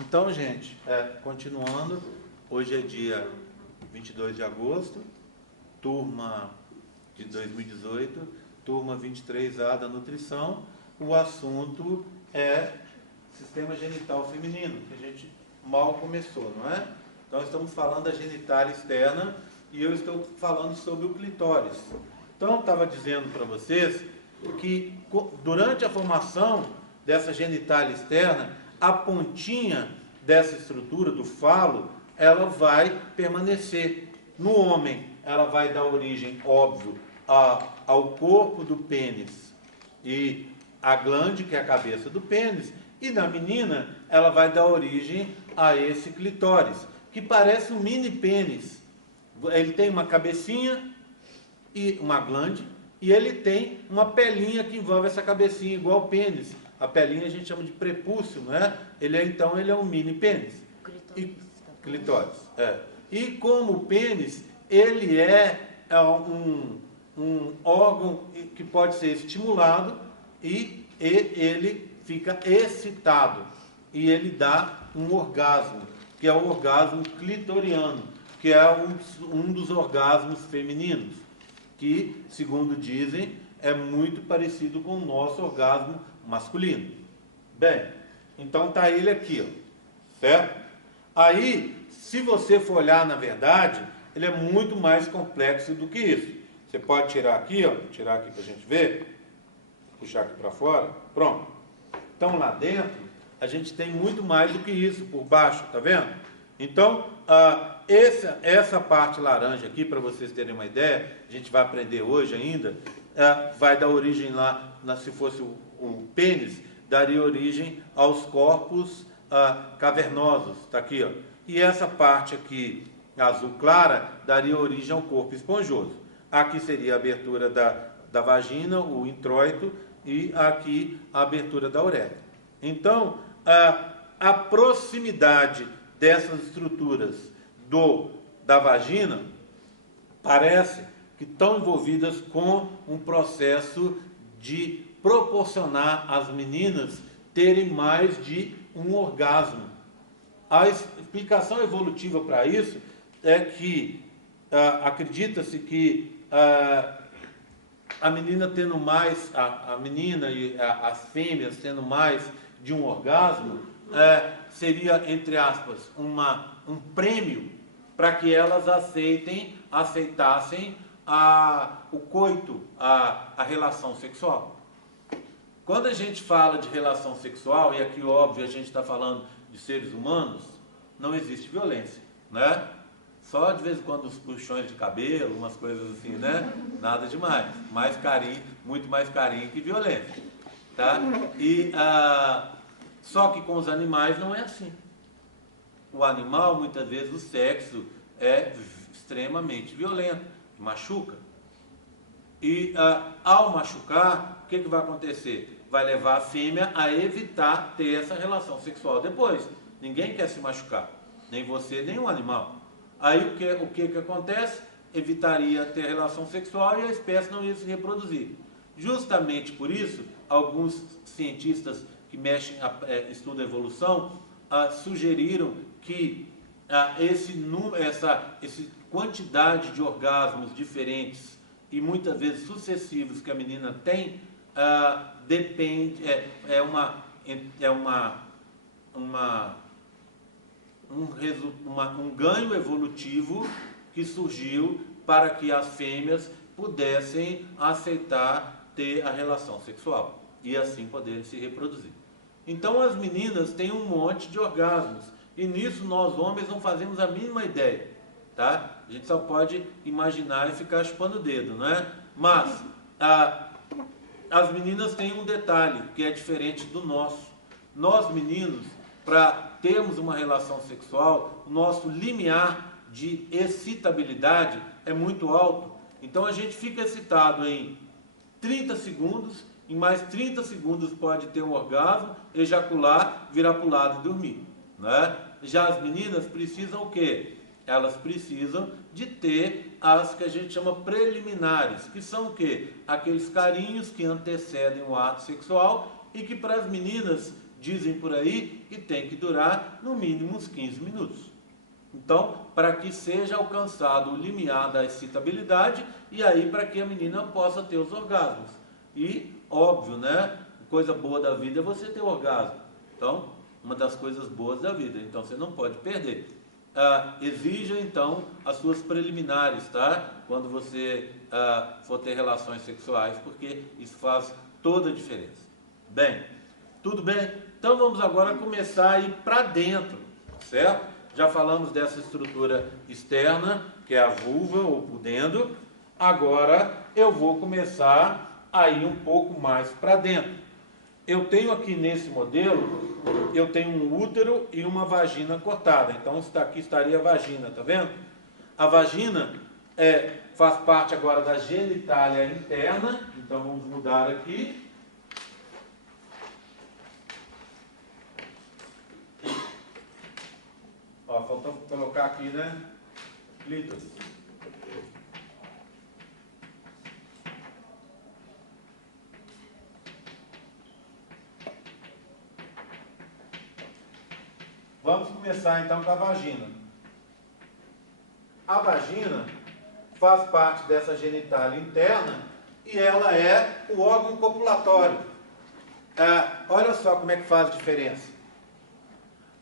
Então, gente, continuando, hoje é dia 22 de agosto, turma de 2018, turma 23A da nutrição. O assunto é sistema genital feminino, que a gente mal começou, não é? Então, estamos falando da genitália externa e eu estou falando sobre o clitóris. Então, eu estava dizendo para vocês que durante a formação dessa genitália externa, a pontinha dessa estrutura do falo, ela vai permanecer. No homem, ela vai dar origem, óbvio, ao corpo do pênis e a glande, que é a cabeça do pênis, e na menina, ela vai dar origem a esse clitóris, que parece um mini pênis. Ele tem uma cabecinha e uma glande, e ele tem uma pelinha que envolve essa cabecinha, igual o pênis. A pelinha a gente chama de prepúcio, não é? Então, ele é um mini pênis. Clitóris. E como o pênis, ele é um órgão que pode ser estimulado e ele fica excitado. E ele dá um orgasmo, que é o orgasmo clitoriano, que é um dos orgasmos femininos, que, segundo dizem, é muito parecido com o nosso orgasmo masculino. Bem, então tá ele aqui, ó, certo? Aí, se você for olhar, na verdade, ele é muito mais complexo do que isso. Você pode tirar aqui, ó, tirar aqui para a gente ver, puxar aqui para fora, pronto. Então, lá dentro, a gente tem muito mais do que isso por baixo, tá vendo? Então, essa parte laranja aqui, para vocês terem uma ideia, a gente vai aprender hoje ainda, vai dar origem lá, se fosse o pênis, daria origem aos corpos cavernosos, está aqui, ó. E essa parte aqui, azul clara, daria origem ao corpo esponjoso. Aqui seria a abertura da vagina, o introito, e aqui a abertura da uretra. Então, a proximidade dessas estruturas da vagina parece que estão envolvidas com um processo de proporcionar às meninas terem mais de um orgasmo. A explicação evolutiva para isso é que acredita-se que a menina tendo mais, a menina e as fêmeas tendo mais de um orgasmo, seria, entre aspas, um prêmio para que elas aceitassem o coito, a relação sexual. Quando a gente fala de relação sexual, e aqui, óbvio, a gente está falando de seres humanos, não existe violência, né? Só de vez em quando os puxões de cabelo, umas coisas assim, né? Nada demais. Mais carinho, muito mais carinho que violência, tá? Só que com os animais não é assim. O animal, muitas vezes, o sexo é extremamente violento, machuca. E ao machucar, o que vai acontecer? Vai levar a fêmea a evitar ter essa relação sexual depois. Ninguém quer se machucar, nem você, nem o animal. Aí o que acontece? Evitaria ter relação sexual e a espécie não ia se reproduzir. Justamente por isso, alguns cientistas que estudam a evolução, sugeriram que essa quantidade de orgasmos diferentes e muitas vezes sucessivos que a menina tem, depende, um ganho evolutivo que surgiu para que as fêmeas pudessem aceitar ter a relação sexual e assim poderem se reproduzir. Então as meninas têm um monte de orgasmos e nisso nós homens não fazemos a mínima ideia, tá? A gente só pode imaginar e ficar chupando o dedo, não é? Mas as meninas têm um detalhe que é diferente do nosso. Nós meninos, para termos uma relação sexual, o nosso limiar de excitabilidade é muito alto. Então a gente fica excitado em 30 segundos, em mais 30 segundos pode ter um orgasmo, ejacular, virar para o lado e dormir, né? Já as meninas precisam o quê? Elas precisam de ter as que a gente chama preliminares, que são o quê? Aqueles carinhos que antecedem o ato sexual e que para as meninas dizem por aí que tem que durar no mínimo uns 15 minutos. Então, para que seja alcançado o limiar da excitabilidade e aí para que a menina possa ter os orgasmos. E, óbvio, né? Coisa boa da vida é você ter orgasmo. Então, uma das coisas boas da vida. Então, você não pode perder. Exija, então, as suas preliminares, tá? Quando você for ter relações sexuais, porque isso faz toda a diferença. Bem, tudo bem? Então, vamos agora começar a ir para dentro, certo? Já falamos dessa estrutura externa, que é a vulva ou pudendo. Agora, eu vou começar a ir um pouco mais para dentro. Eu tenho aqui nesse modelo, eu tenho um útero e uma vagina cortada. Então, aqui estaria a vagina, tá vendo? A vagina faz parte agora da genitália interna. Então, vamos mudar aqui. Ó, faltou colocar aqui, né? Clítoris. Vamos começar então com a vagina. A vagina faz parte dessa genitália interna e ela é o órgão copulatório. Olha só como é que faz diferença.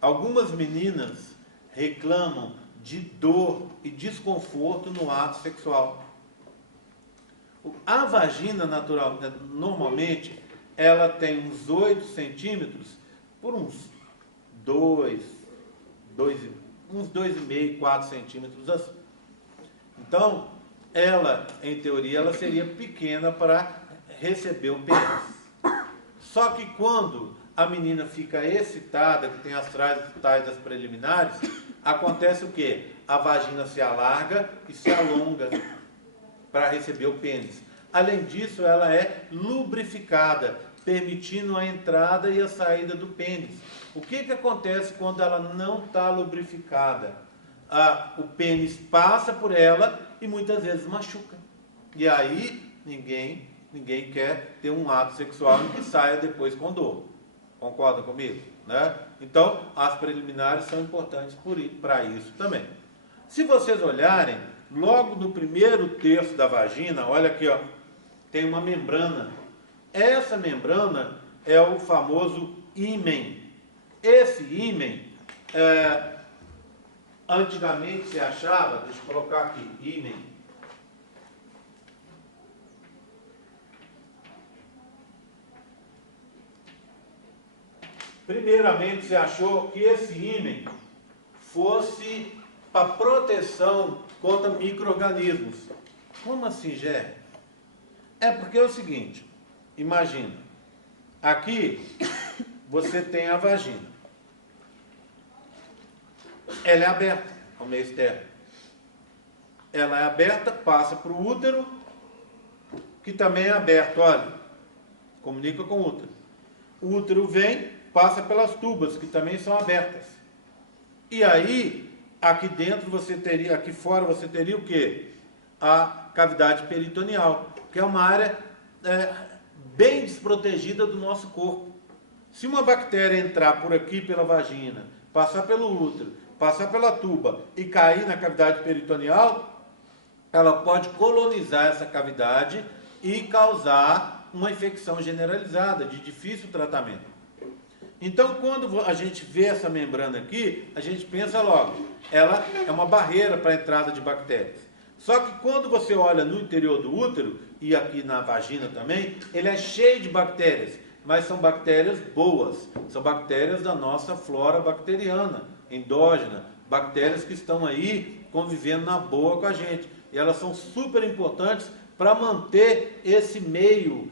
Algumas meninas reclamam de dor e desconforto no ato sexual. A vagina natural, normalmente, ela tem uns 8 centímetros por uns 2,5, 4 centímetros assim. Então, ela, em teoria, ela seria pequena para receber o pênis. Só que quando a menina fica excitada, que tem as tais das preliminares, acontece o quê? A vagina se alarga e se alonga para receber o pênis. Além disso, ela é lubrificada, permitindo a entrada e a saída do pênis. O que acontece quando ela não está lubrificada? O pênis passa por ela e muitas vezes machuca. E aí ninguém quer ter um ato sexual em que saia depois com dor. Concorda comigo? Né? Então, as preliminares são importantes para isso também. Se vocês olharem, logo no primeiro terço da vagina, olha aqui, ó, tem uma membrana. Essa membrana é o famoso ímen. Esse ímen, antigamente se achava, deixa eu colocar aqui, ímen. Primeiramente se achou que esse ímen fosse para proteção contra micro-organismos. Como assim, Gé? É porque é o seguinte, imagina, aqui você tem a vagina. Ela é aberta ao meio externo. Ela é aberta, passa para o útero, que também é aberto, olha, comunica com o útero. O útero vem, passa pelas tubas, que também são abertas. E aí, aqui dentro você teria, aqui fora você teria o quê? A cavidade peritoneal, que é uma área bem desprotegida do nosso corpo. Se uma bactéria entrar por aqui pela vagina, passar pelo útero, passar pela tuba e cair na cavidade peritoneal, ela pode colonizar essa cavidade e causar uma infecção generalizada, de difícil tratamento. Então, quando a gente vê essa membrana aqui, a gente pensa logo, ela é uma barreira para a entrada de bactérias. Só que quando você olha no interior do útero, e aqui na vagina também, ele é cheio de bactérias, mas são bactérias boas, são bactérias da nossa flora bacteriana, endógena, bactérias que estão aí convivendo na boa com a gente. E elas são super importantes para manter esse meio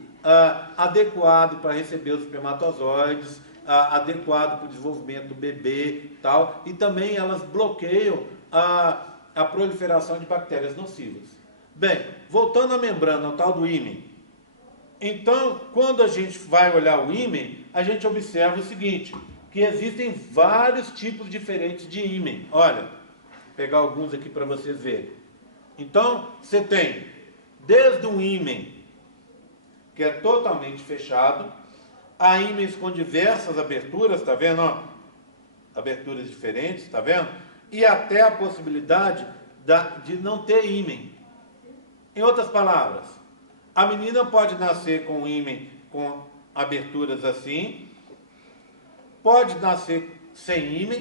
adequado para receber os espermatozoides, adequado para o desenvolvimento do bebê tal, e também elas bloqueiam a proliferação de bactérias nocivas. Bem, voltando à membrana, ao tal do ímen. Então, quando a gente vai olhar o ímen, a gente observa o seguinte, que existem vários tipos diferentes de ímen. Olha, vou pegar alguns aqui para vocês verem. Então, você tem desde um ímen que é totalmente fechado, há ímãs com diversas aberturas, tá vendo? Ó? Aberturas diferentes, tá vendo? E até a possibilidade de não ter ímã. Em outras palavras, a menina pode nascer com ímã com aberturas assim, pode nascer sem ímã,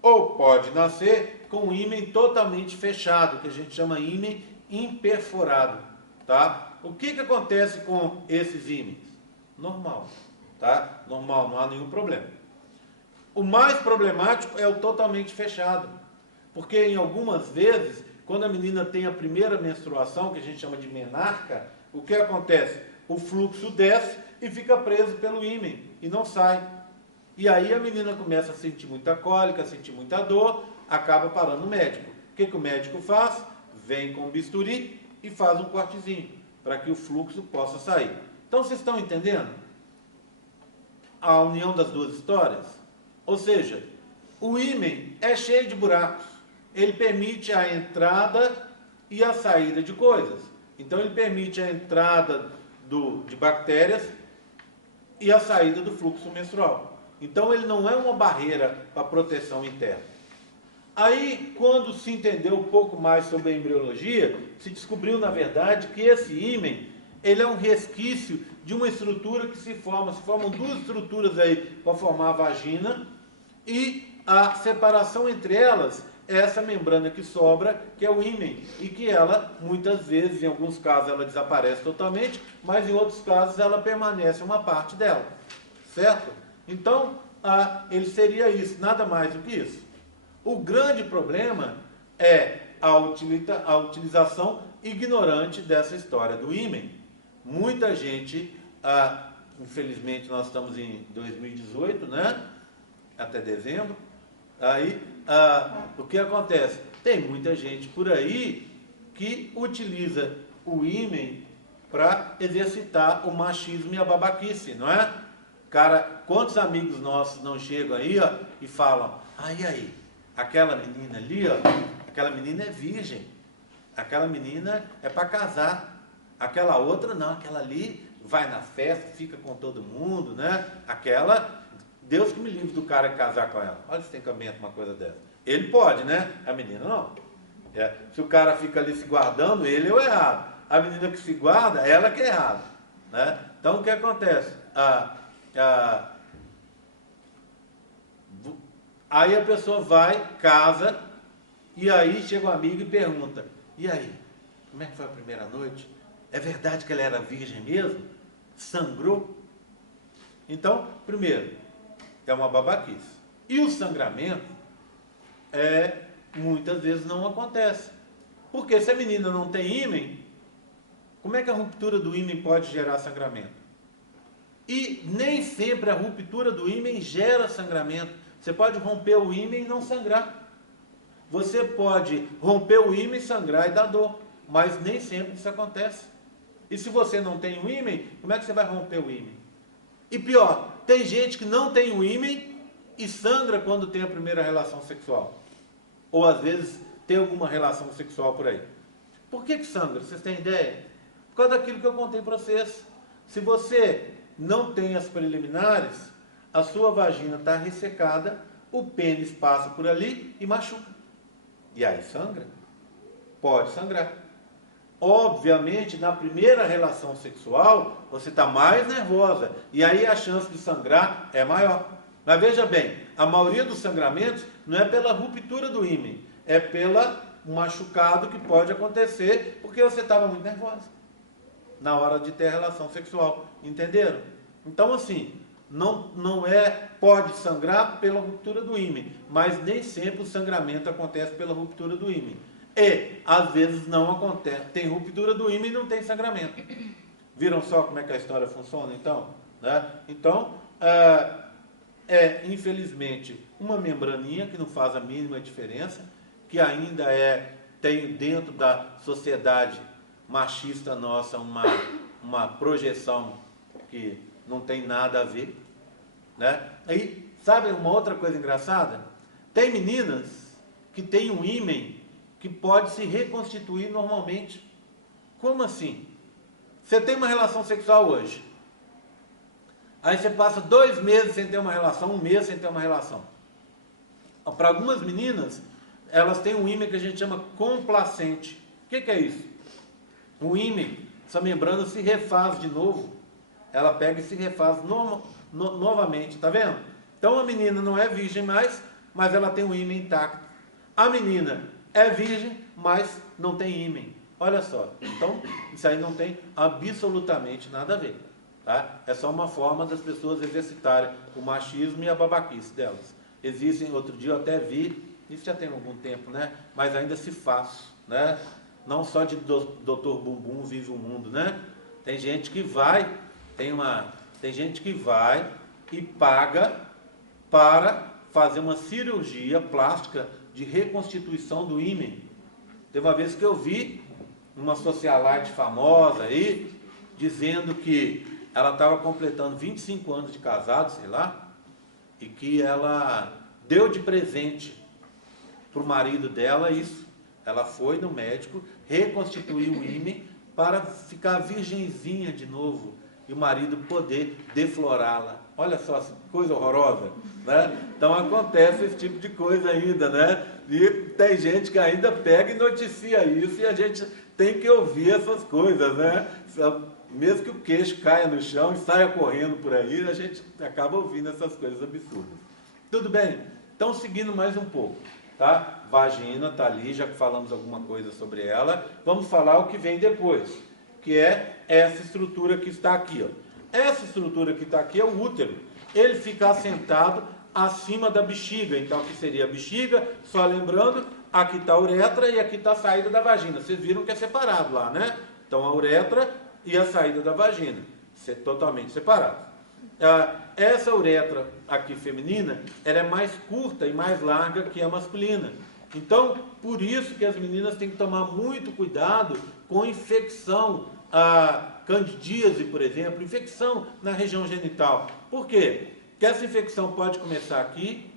ou pode nascer com um ímã totalmente fechado, que a gente chama ímã imperforado, tá? O que acontece com esses ímãs? Normal, tá? Normal, não há nenhum problema. O mais problemático é o totalmente fechado, porque em algumas vezes, quando a menina tem a primeira menstruação, que a gente chama de menarca, o que acontece? O fluxo desce e fica preso pelo ímã e não sai. E aí a menina começa a sentir muita cólica, a sentir muita dor, acaba parando no médico. O que o médico faz? Vem com o bisturi e faz um cortezinho, para que o fluxo possa sair. Então vocês estão entendendo a união das duas histórias? Ou seja, o ímã é cheio de buracos. Ele permite a entrada e a saída de coisas. Então ele permite a entrada de bactérias e a saída do fluxo menstrual. Então ele não é uma barreira para proteção interna. Aí, quando se entendeu um pouco mais sobre a embriologia, se descobriu, na verdade, que esse ímã, ele é um resquício de uma estrutura que se formam duas estruturas aí para formar a vagina, e a separação entre elas é essa membrana que sobra, que é o ímã, e que ela, muitas vezes, em alguns casos, ela desaparece totalmente, mas em outros casos ela permanece uma parte dela, certo? Então, ele seria isso, nada mais do que isso. O grande problema é a utilização ignorante dessa história do ímã. Muita gente, infelizmente nós estamos em 2018, né? Até dezembro. Aí, o que acontece? Tem muita gente por aí que utiliza o ímã para exercitar o machismo e a babaquice, não é? Cara, quantos amigos nossos não chegam aí, ó, e falam, e aí, aquela menina ali, ó, aquela menina é virgem, aquela menina é para casar, aquela outra não, aquela ali vai na festa, fica com todo mundo, né? Aquela, Deus que me livre do cara casar com ela. Olha se tem cabimento uma coisa dessa. Ele pode, né? A menina não. Se o cara fica ali se guardando, ele é o errado. A menina que se guarda, ela que é errada, né? Então o que acontece? Aí a pessoa vai, casa, e aí chega um amigo e pergunta, e aí, como é que foi a primeira noite? É verdade que ela era virgem mesmo? Sangrou? Então, primeiro, é uma babaquice. E o sangramento, muitas vezes não acontece. Porque se a menina não tem ímã, como é que a ruptura do ímã pode gerar sangramento? E nem sempre a ruptura do ímã gera sangramento. Você pode romper o ímã e não sangrar. Você pode romper o ímã e sangrar e dar dor. Mas nem sempre isso acontece. E se você não tem o ímã, como é que você vai romper o ímã? E pior, tem gente que não tem o ímã e sangra quando tem a primeira relação sexual. Ou às vezes tem alguma relação sexual por aí. Por que sangra? Vocês têm ideia? Por causa daquilo que eu contei para vocês. Se você não tem as preliminares, a sua vagina está ressecada, o pênis passa por ali e machuca. E aí sangra? Pode sangrar. Obviamente, na primeira relação sexual, você está mais nervosa. E aí a chance de sangrar é maior. Mas veja bem, a maioria dos sangramentos não é pela ruptura do ímã, é pelo machucado que pode acontecer porque você estava muito nervosa na hora de ter relação sexual. Entenderam? Então, assim, pode sangrar pela ruptura do ímã, mas nem sempre o sangramento acontece pela ruptura do ímã. E, às vezes, não acontece. Tem ruptura do ímã e não tem sangramento. Viram só como é que a história funciona, então? Né? Então, infelizmente, uma membraninha que não faz a mínima diferença, que ainda tem dentro da sociedade machista nossa uma projeção que não tem nada a ver, né? Aí, sabe uma outra coisa engraçada? Tem meninas que têm um ímã que pode se reconstituir normalmente. Como assim? Você tem uma relação sexual hoje. Aí você passa 2 meses sem ter uma relação, 1 mês sem ter uma relação. Para algumas meninas, elas têm um ímã que a gente chama complacente. O que é isso? O ímã, essa membrana se refaz de novo. Ela pega e se refaz novamente, tá vendo? Então a menina não é virgem mais, mas ela tem o ímã intacto. A menina é virgem, mas não tem ímã. Olha só, então isso aí não tem absolutamente nada a ver. Tá? É só uma forma das pessoas exercitarem o machismo e a babaquice delas. Existem, outro dia eu até vi, isso já tem algum tempo, né? Mas ainda se faz, né? Não só de doutor Bumbum vive o mundo, né? Tem gente que vai, tem gente que vai e paga para fazer uma cirurgia plástica de reconstituição do ímã. Teve uma vez que eu vi uma socialite famosa aí, dizendo que ela estava completando 25 anos de casado, sei lá, e que ela deu de presente para o marido dela isso. Ela foi no médico, reconstituiu o ímã para ficar virgenzinha de novo e o marido poder deflorá-la. Olha só, coisa horrorosa, né? Então acontece esse tipo de coisa ainda, né? E tem gente que ainda pega e noticia isso e a gente tem que ouvir essas coisas, né? Mesmo que o queixo caia no chão e saia correndo por aí, a gente acaba ouvindo essas coisas absurdas. Tudo bem? Então, seguindo mais um pouco, tá? Vagina está ali, já que falamos alguma coisa sobre ela. Vamos falar o que vem depois, que é essa estrutura que está aqui, ó. Essa estrutura que está aqui é o útero. Ele fica assentado acima da bexiga. Então, aqui seria a bexiga, só lembrando, aqui está a uretra e aqui está a saída da vagina. Vocês viram que é separado lá, né? Então, a uretra e a saída da vagina, totalmente separados. Essa uretra aqui feminina, ela é mais curta e mais larga que a masculina. Então, por isso que as meninas têm que tomar muito cuidado com infecção, a candidíase, por exemplo, infecção na região genital. Por quê? Porque essa infecção pode começar aqui,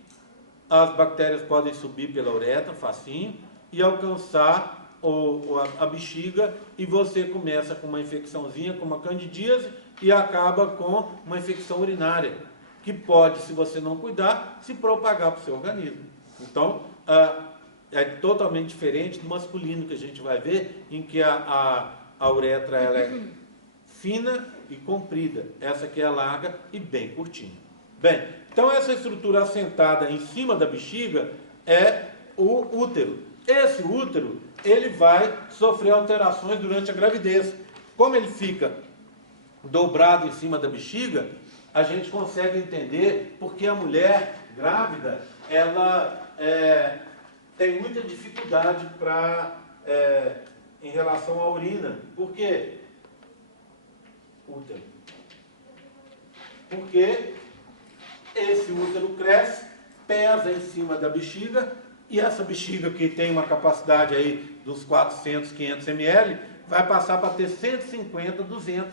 as bactérias podem subir pela uretra, facinho, e alcançar a bexiga, e você começa com uma infecçãozinha, com uma candidíase, e acaba com uma infecção urinária, que pode, se você não cuidar, se propagar para o seu organismo. Então, é totalmente diferente do masculino, que a gente vai ver, em que a uretra ela é fina e comprida. Essa aqui é larga e bem curtinha. Bem, então essa estrutura assentada em cima da bexiga é o útero. Esse útero, ele vai sofrer alterações durante a gravidez. Como ele fica dobrado em cima da bexiga, a gente consegue entender porque a mulher grávida, ela tem muita dificuldade em relação à urina. Por quê? Útero. Porque esse útero cresce, pesa em cima da bexiga, e essa bexiga que tem uma capacidade aí dos 400, 500 ml, vai passar para ter 150, 200.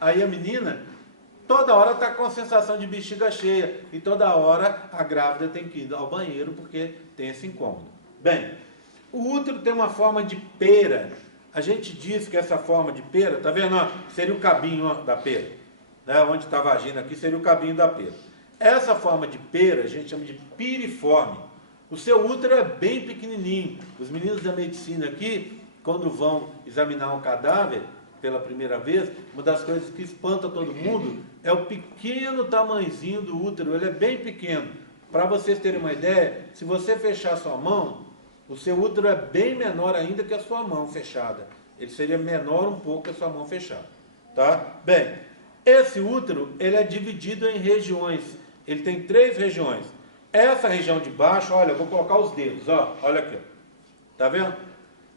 Aí a menina, toda hora está com a sensação de bexiga cheia, e toda hora a grávida tem que ir ao banheiro porque tem esse incômodo. Bem, o útero tem uma forma de pera. A gente diz que essa forma de pera, tá vendo? Ó, seria o cabinho, ó, da pera. Né? Onde está a vagina aqui seria o cabinho da pera. Essa forma de pera a gente chama de piriforme. O seu útero é bem pequenininho. Os meninos da medicina aqui, quando vão examinar um cadáver pela primeira vez, uma das coisas que espanta todo mundo é o pequeno tamanhozinho do útero. Ele é bem pequeno. Para vocês terem uma ideia, se você fechar a sua mão, o seu útero é bem menor ainda que a sua mão fechada. Ele seria menor um pouco que a sua mão fechada. Tá? Bem, esse útero, ele é dividido em regiões. Ele tem 3 regiões. Essa região de baixo, olha, eu vou colocar os dedos, ó, olha aqui. Tá vendo?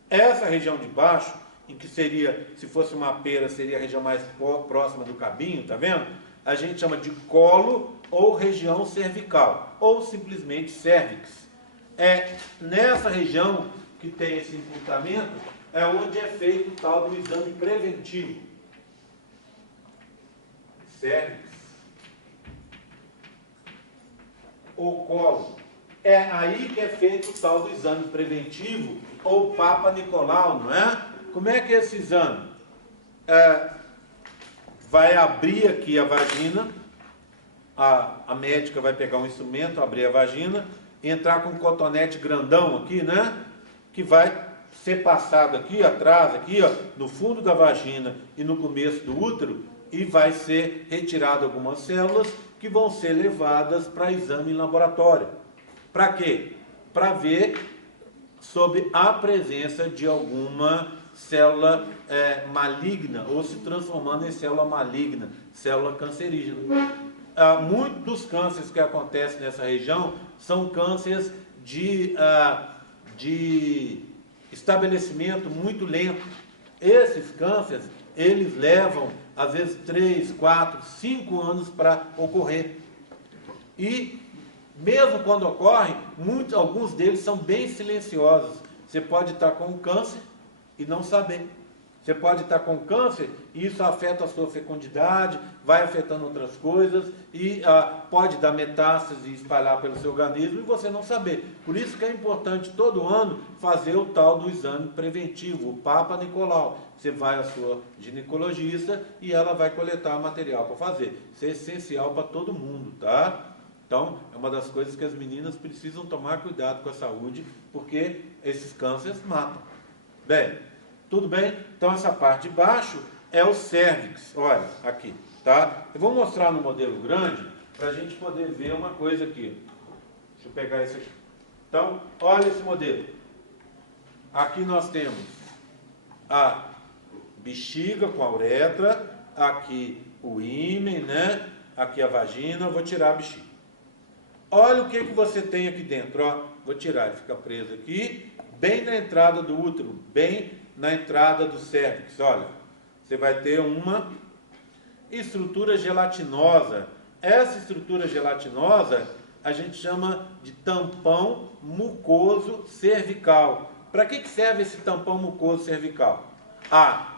Essa região de baixo, em que seria, se fosse uma pera, seria a região mais próxima do cabinho, tá vendo? A gente chama de colo ou região cervical, ou simplesmente cérvix. É nessa região que tem esse encurtamento, é onde é feito o tal do exame preventivo. Cérvix. Ou colo. É aí que é feito o tal do exame preventivo, ou Papa Nicolau, não é? Como é que é esse exame? Vai abrir aqui a vagina, a médica vai pegar um instrumento, abrir a vagina, entrar com um cotonete grandão aqui, né? Que vai ser passado aqui atrás, aqui, ó, no fundo da vagina e no começo do útero, e vai ser retirado algumas células que vão ser levadas para exame em laboratório. Para quê? Para ver sobre a presença de alguma célula maligna, ou se transformando em célula maligna, célula cancerígena. Muitos dos cânceres que acontecem nessa região são cânceres de estabelecimento muito lento. Esses cânceres, eles levam, às vezes, 3, 4, 5 anos para ocorrer. E, mesmo quando ocorrem, alguns deles são bem silenciosos. Você pode estar com câncer e não saber. Você pode estar com câncer e isso afeta a sua fecundidade, vai afetando outras coisas e pode dar metástase e espalhar pelo seu organismo e você não saber. Por isso que é importante todo ano fazer o tal do exame preventivo, o Papa Nicolau. Você vai à sua ginecologista e ela vai coletar material para fazer. Isso é essencial para todo mundo, tá? Então, é uma das coisas que as meninas precisam tomar cuidado com a saúde, porque esses cânceres matam. Bem, tudo bem? Então, essa parte de baixo é o cérvix. Olha, aqui, tá? Eu vou mostrar no modelo grande, para a gente poder ver uma coisa aqui. Deixa eu pegar esse aqui. Então, olha esse modelo. Aqui nós temos a bexiga com a uretra, aqui o ímen, né? Aqui a vagina, eu vou tirar a bexiga. Olha o que você tem aqui dentro, ó. Vou tirar, ele fica preso aqui, bem na entrada do útero, bem na entrada do cérvix. Olha, você vai ter uma estrutura gelatinosa. Essa estrutura gelatinosa a gente chama de tampão mucoso cervical. Para que serve esse tampão mucoso cervical?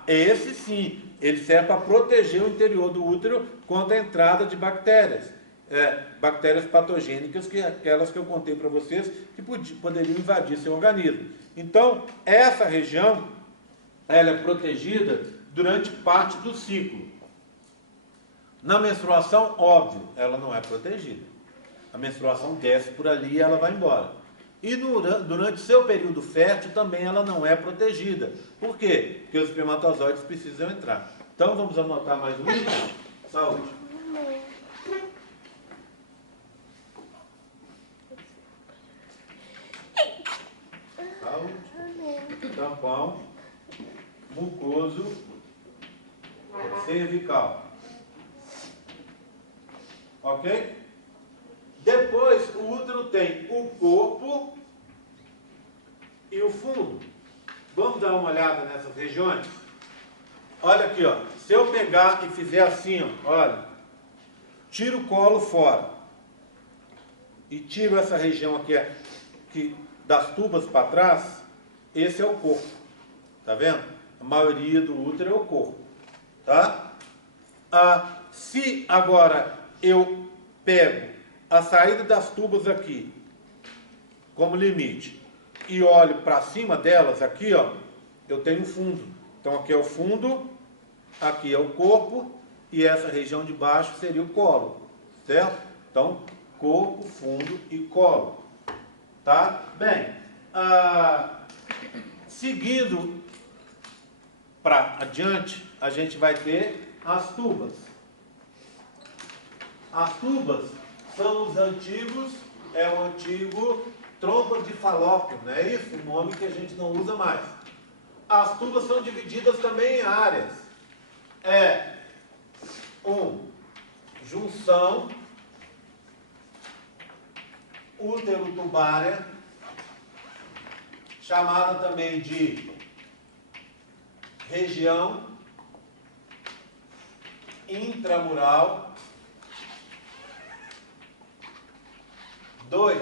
Esse sim, ele serve para proteger o interior do útero contra a entrada de bactérias. Bactérias patogênicas, que aquelas que eu contei para vocês, que poderiam invadir seu organismo. Então, essa região, ela é protegida durante parte do ciclo. Na menstruação, óbvio, ela não é protegida. A menstruação desce por ali e ela vai embora. E durante seu período fértil também ela não é protegida. Por quê? Porque os espermatozoides precisam entrar. Então, vamos anotar mais um minuto. Saúde. Tampão mucoso cervical. Ok? Depois o útero tem o corpo e o fundo. Vamos dar uma olhada nessas regiões? Olha aqui, ó. Se eu pegar e fizer assim, ó, olha, tiro o colo fora e tiro essa região aqui das tubas para trás, esse é o corpo. Tá vendo? A maioria do útero é o corpo. Tá? Se agora eu pego a saída das tubas aqui como limite e olho para cima delas aqui, ó, eu tenho um fundo. Então aqui é o fundo, aqui é o corpo e essa região de baixo seria o colo. Certo? Então, corpo, fundo e colo. Tá? Bem, seguindo para adiante, a gente vai ter as tubas. As tubas são os antigos, o antigo trompas de Falópio, não é isso? O nome que a gente não usa mais. As tubas são divididas também em áreas. Junção útero-tubária, chamada também de região intramural. 2,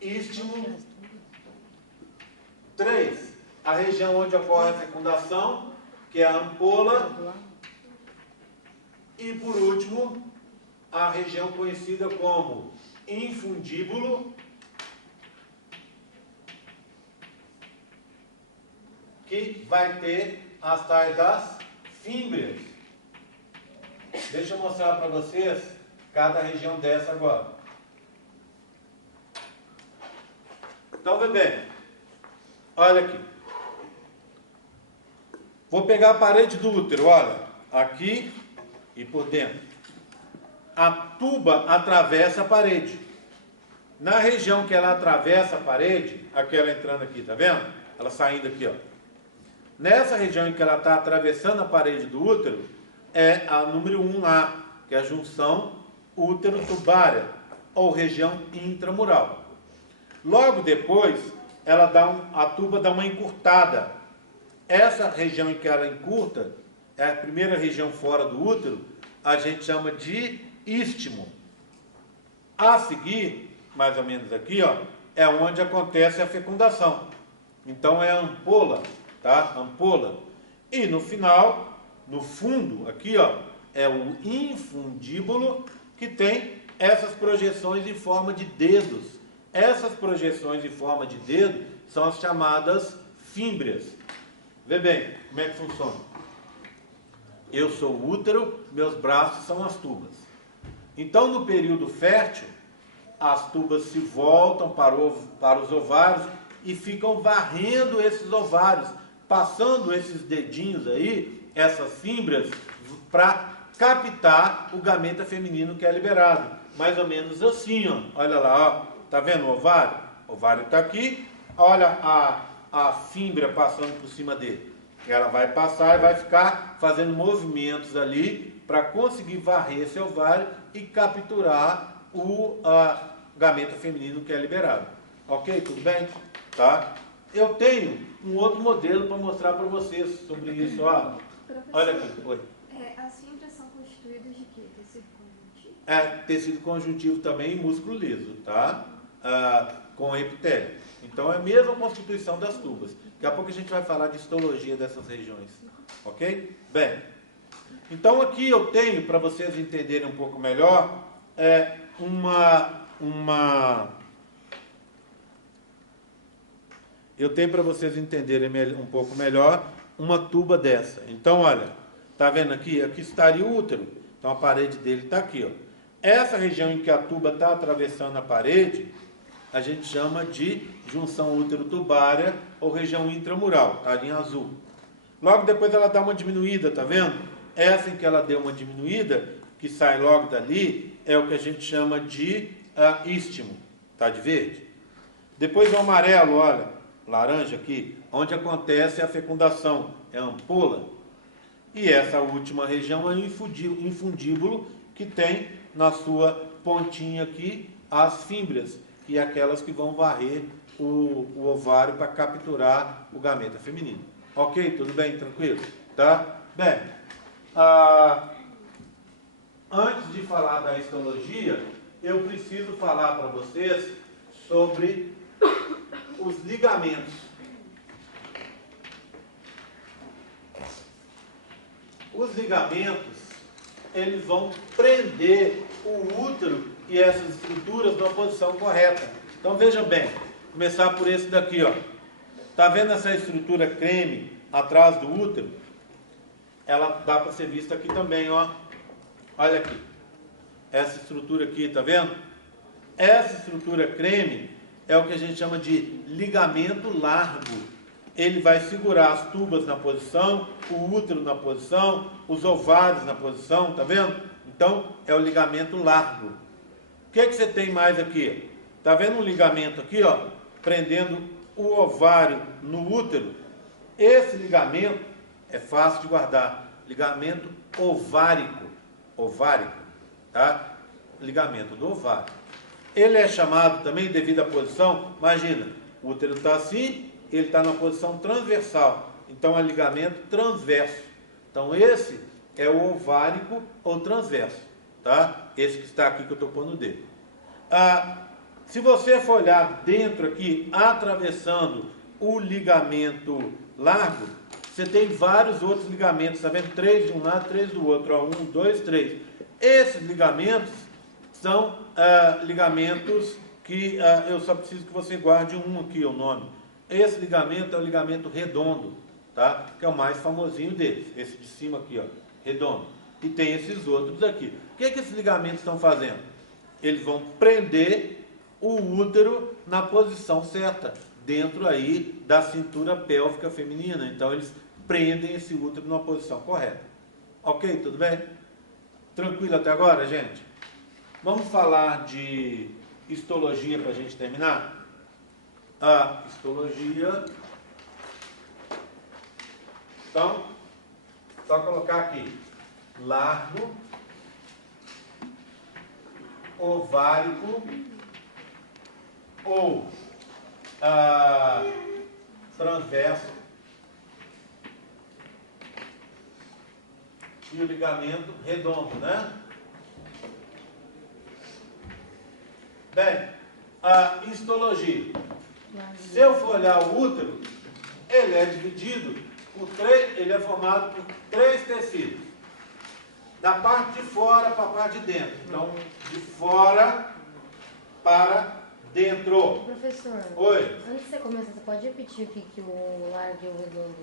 istmo. 3, a região onde ocorre a fecundação, que é a ampola. E por último, a região conhecida como infundíbulo, que vai ter as tais das fímbrias. Deixa eu mostrar para vocês cada região dessa agora. Então, vê bem. Olha aqui. Vou pegar a parede do útero, olha. Aqui e por dentro. A tuba atravessa a parede. Na região que ela atravessa a parede, aquela entrando aqui, tá vendo? Ela saindo aqui, ó. Nessa região em que ela está atravessando a parede do útero, é a número 1A, que é a junção útero-tubária, ou região intramural. Logo depois, a tuba dá uma encurtada. Essa região em que ela encurta, é a primeira região fora do útero, a gente chama de istmo. A seguir, mais ou menos aqui, ó, é onde acontece a fecundação. Então é a ampola, tá? Ampola. E no final, no fundo, aqui, ó, é o infundíbulo, que tem essas projeções em forma de dedos. Essas projeções em forma de dedo são as chamadas fímbrias. Vê bem, como é que funciona? Eu sou o útero, meus braços são as tubas. Então, no período fértil, as tubas se voltam para os ovários e ficam varrendo esses ovários, passando esses dedinhos aí, essas fímbrias, para captar o gameta feminino que é liberado. Mais ou menos assim, ó. Olha lá, ó. Tá vendo o ovário? O ovário está aqui. Olha a fímbria passando por cima dele. Ela vai passar e vai ficar fazendo movimentos ali para conseguir varrer esse ovário e capturar o gameta feminino que é liberado. Ok? Tudo bem? Tá? Eu tenho um outro modelo para mostrar para vocês sobre isso. Ó. Olha aqui. Oi. As fímbrias são constituídas de quê? Tecido conjuntivo? Tecido conjuntivo também e músculo liso, tá? Com epitélio. Então é a mesma constituição das tubas. Daqui a pouco a gente vai falar de histologia dessas regiões. Ok? Bem, então aqui eu tenho, para vocês entenderem um pouco melhor, eu tenho para vocês entenderem um pouco melhor uma tuba dessa. Então, olha, tá vendo aqui? Aqui estaria o útero. Então a parede dele está aqui, ó. Essa região em que a tuba está atravessando a parede, a gente chama de junção útero-tubária ou região intramural, tá ali em azul. Logo depois ela dá uma diminuída, tá vendo? Essa em que ela deu uma diminuída, que sai logo dali, é o que a gente chama de istmo, tá de verde? Depois o amarelo, olha, laranja aqui, onde acontece a fecundação, é a ampola. E essa última região é o infundíbulo, que tem na sua pontinha aqui as fímbrias, que é aquelas que vão varrer o ovário para capturar o gameta feminino. Ok? Tudo bem? Tranquilo? Tá? Bem, antes de falar da histologia, eu preciso falar para vocês sobre os ligamentos. Os ligamentos, eles vão prender o útero e essas estruturas numa posição correta. Então veja bem, começar por esse daqui, ó. Tá vendo essa estrutura creme atrás do útero? Ela dá para ser vista aqui também, ó. Olha aqui. Essa estrutura aqui, tá vendo? Essa estrutura creme é o que a gente chama de ligamento largo. Ele vai segurar as tubas na posição, o útero na posição, os ovários na posição, tá vendo? Então, é o ligamento largo. O que você tem mais aqui? Tá vendo um ligamento aqui, ó, prendendo o ovário no útero? Esse ligamento é fácil de guardar. Ligamento ovárico. Ovárico, tá? Ligamento do ovário. Ele é chamado também devido à posição, imagina, o útero está assim, ele está na posição transversal, então é ligamento transverso. Então esse é o ovárico ou transverso, tá? Esse que está aqui que eu estou pondo o dedo. Se você for olhar dentro aqui, atravessando o ligamento largo, você tem vários outros ligamentos, tá vendo? 3 de um lado, 3 do outro, ó, 1, 2, 3. Esses ligamentos são ligamentos que eu só preciso que você guarde um aqui, o nome. Esse ligamento é o ligamento redondo, tá? Que é o mais famosinho deles. Esse de cima aqui, ó, redondo. e tem esses outros aqui. O que esses ligamentos estão fazendo? Eles vão prender o útero na posição certa, dentro aí da cintura pélvica feminina. Então, eles prendem esse útero numa posição correta. Ok? Tudo bem? Tranquilo até agora, gente? Vamos falar de histologia para a gente terminar? A histologia. Então, só colocar aqui: largo, ovárico ou transverso e o ligamento redondo, né? Bem, a histologia. Se eu for olhar o útero, ele é dividido por três, ele é formado por três tecidos. Da parte de fora para a parte de dentro. Então, de fora para dentro. Professor, Oi. antes de você começar, você pode repetir o que o largo e o redondo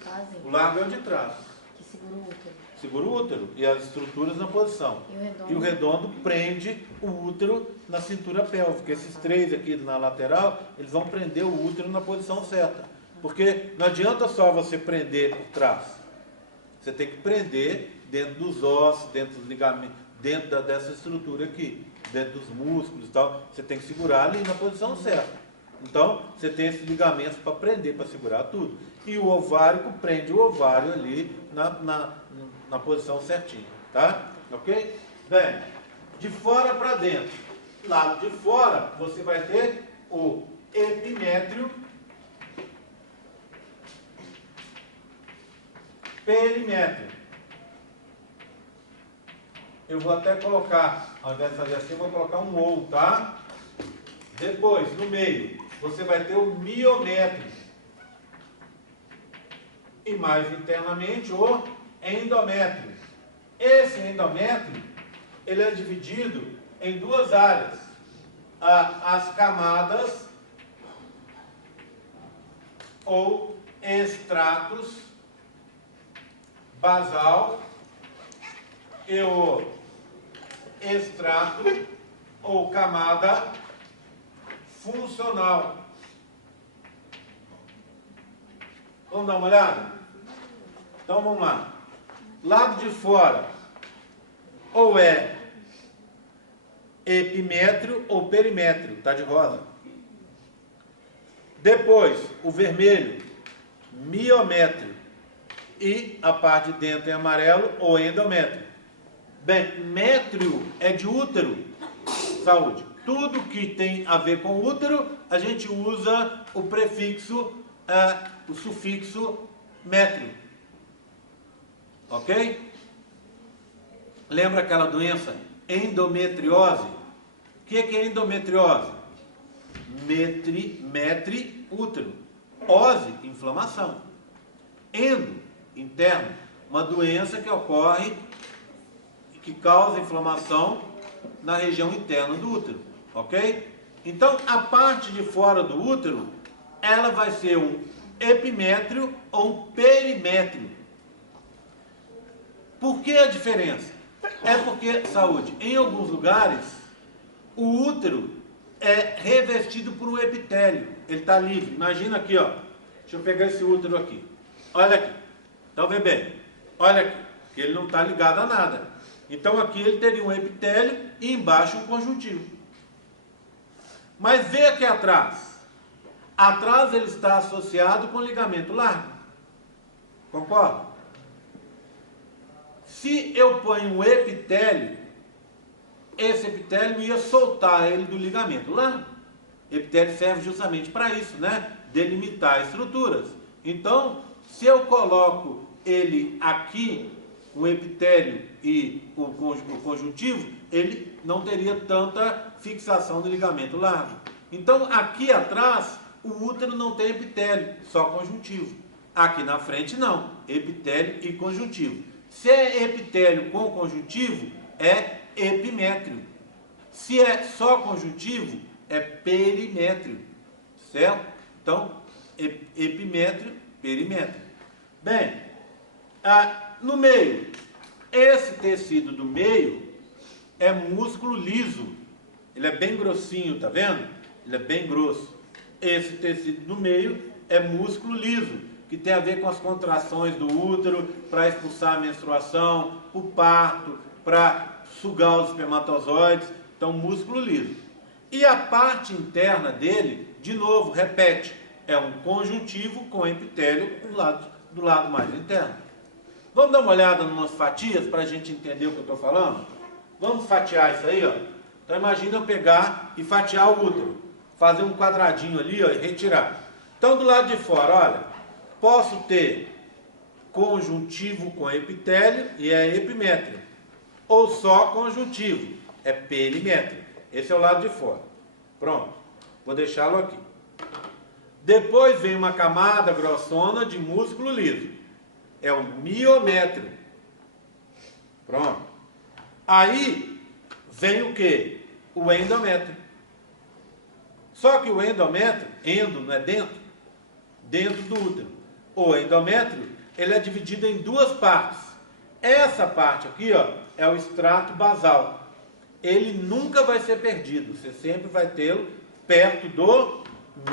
fazem? O largo é o de trás. Que segura o útero. Segura o útero e as estruturas na posição. E o redondo prende o útero na cintura pélvica. Esses três aqui na lateral, eles vão prender o útero na posição certa. Porque não adianta só você prender por trás. Você tem que prender dentro dos ossos, dentro dos ligamentos, dentro dessa estrutura aqui, dentro dos músculos e tal. Você tem que segurar ali na posição certa. Então, você tem esses ligamentos para prender, para segurar tudo. E o ovárico prende o ovário ali na posição certinha, tá? Ok? Bem, de fora para dentro. Lado de fora, você vai ter o epimétrio, perimétrio. Eu vou até colocar, ao invés de fazer assim, eu vou colocar um ou, tá? Depois, no meio, você vai ter o miométrio. E mais internamente, o endométrio. Esse endométrio, ele é dividido em duas áreas. As camadas ou estratos basal e o extrato ou camada funcional. Vamos dar uma olhada? Então vamos lá. Lado de fora, ou é epimétrio ou perimétrio, tá de rosa. Depois, o vermelho, miométrio. E a parte de dentro em amarelo, ou endométrio. Bem, métrio é de útero. Saúde. Tudo que tem a ver com útero, a gente usa o prefixo, o sufixo métrio. Ok? Lembra aquela doença endometriose? O que é endometriose? Metri, útero. Ose, inflamação. Endo, interno. Uma doença que ocorre, que causa inflamação na região interna do útero. Ok? Então, a parte de fora do útero, ela vai ser um epimétrio ou um perimétrio. Por que a diferença? É porque, saúde, em alguns lugares, o útero é revestido por um epitélio. Ele está livre. Imagina aqui, ó. Deixa eu pegar esse útero aqui. Olha aqui. Então, vê bem. Olha aqui. Que ele não está ligado a nada. Então, aqui ele teria um epitélio e embaixo um conjuntivo. Mas vê aqui atrás. Atrás ele está associado com ligamento largo. Concorda? Se eu ponho um epitélio, esse epitélio ia soltar ele do ligamento largo. Epitélio serve justamente para isso, né? Delimitar estruturas. Então, se eu coloco ele aqui, o epitélio e o conjuntivo, ele não teria tanta fixação do ligamento largo. Então, aqui atrás, o útero não tem epitélio, só conjuntivo. Aqui na frente, não. Epitélio e conjuntivo. Se é epitélio com conjuntivo, é epimétrio. Se é só conjuntivo, é perimétrio. Certo? Então, epimétrio, perimétrio. Bem, no meio, Esse tecido do meio é músculo liso. Ele é bem grossinho, tá vendo? Ele é bem grosso. Esse tecido do meio é músculo liso, que tem a ver com as contrações do útero, para expulsar a menstruação, o parto, para sugar os espermatozoides. Então, músculo liso. E a parte interna dele, de novo, repete, é um conjuntivo com epitélio do lado mais interno. Vamos dar uma olhada em umas fatias para a gente entender o que eu estou falando? Vamos fatiar isso aí, ó. Então imagina eu pegar e fatiar o útero, fazer um quadradinho ali, ó, e retirar. Então do lado de fora, olha, posso ter conjuntivo com epitélio e é epimétrio, ou só conjuntivo, é perimétrio. Esse é o lado de fora. Pronto, vou deixá-lo aqui. Depois vem uma camada grossona de músculo liso, é o miométrio. Pronto. Aí vem o que? O endométrio. Só que o endométrio, endo não é dentro, dentro do útero. O endométrio, ele é dividido em duas partes. Essa parte aqui, ó, é o extrato basal. Ele nunca vai ser perdido, você sempre vai tê-lo perto do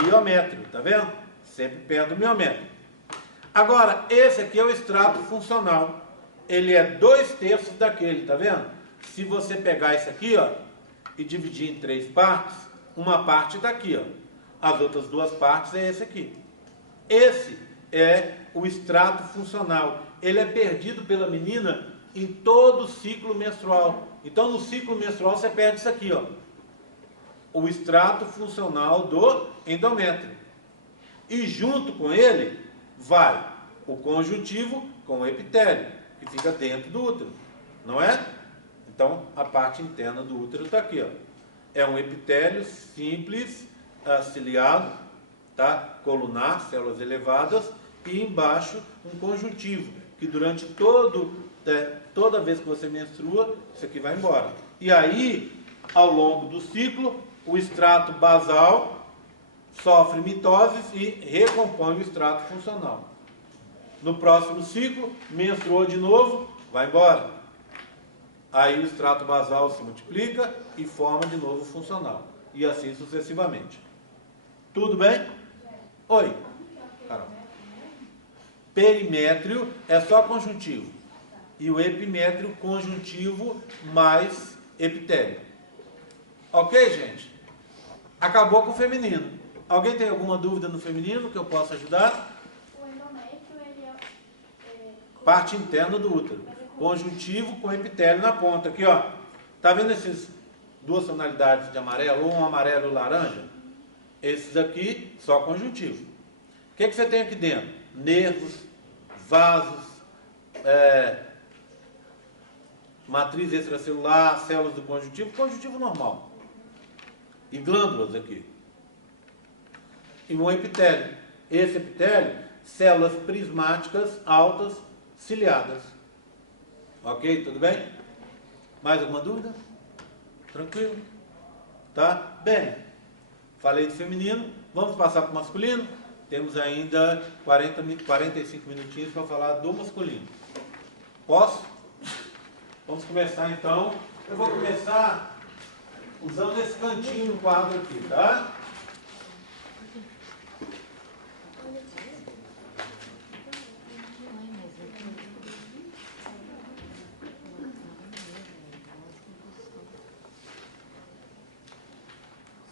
miométrio, tá vendo? Sempre perto do miométrio. Agora, esse aqui é o extrato funcional. Ele é 2/3 daquele, tá vendo? Se você pegar esse aqui, ó, e dividir em 3 partes, uma parte daqui, ó. As outras 2 partes é esse aqui. Esse é o extrato funcional. Ele é perdido pela menina em todo o ciclo menstrual. Então, no ciclo menstrual, você perde isso aqui, ó. O extrato funcional do endométrio. E junto com ele, vai o conjuntivo com o epitélio, que fica dentro do útero, não é? Então, a parte interna do útero está aqui, ó. É um epitélio simples, ciliado, tá? Colunar, células elevadas, e embaixo um conjuntivo, que durante toda vez que você menstrua, isso aqui vai embora. E aí, ao longo do ciclo, o extrato basal sofre mitoses e recompõe o extrato funcional. No próximo ciclo, menstruou de novo, vai embora. Aí o extrato basal se multiplica e forma de novo o funcional. E assim sucessivamente. Tudo bem? Oi, Carol. Perimétrio é só conjuntivo. E o epimétrio, conjuntivo mais epitélio. Ok, gente? Acabou com o feminino. Alguém tem alguma dúvida no feminino que eu possa ajudar? O endométrio, ele Parte interna do útero. Conjuntivo com epitélio na ponta. Aqui, ó. Tá vendo essas duas tonalidades de amarelo? Ou um amarelo e um laranja? Esses aqui, só conjuntivo. O que você tem aqui dentro? Nervos, vasos, matriz extracelular, células do conjuntivo normal. E glândulas aqui. E um epitélio. Esse epitélio, células prismáticas altas ciliadas. Ok? Tudo bem? Mais alguma dúvida? Tranquilo? Tá? Bem, falei de feminino, vamos passar para o masculino? Temos ainda 45 minutinhos para falar do masculino. Posso? Vamos começar então. Eu vou começar usando esse cantinho no quadro aqui, tá?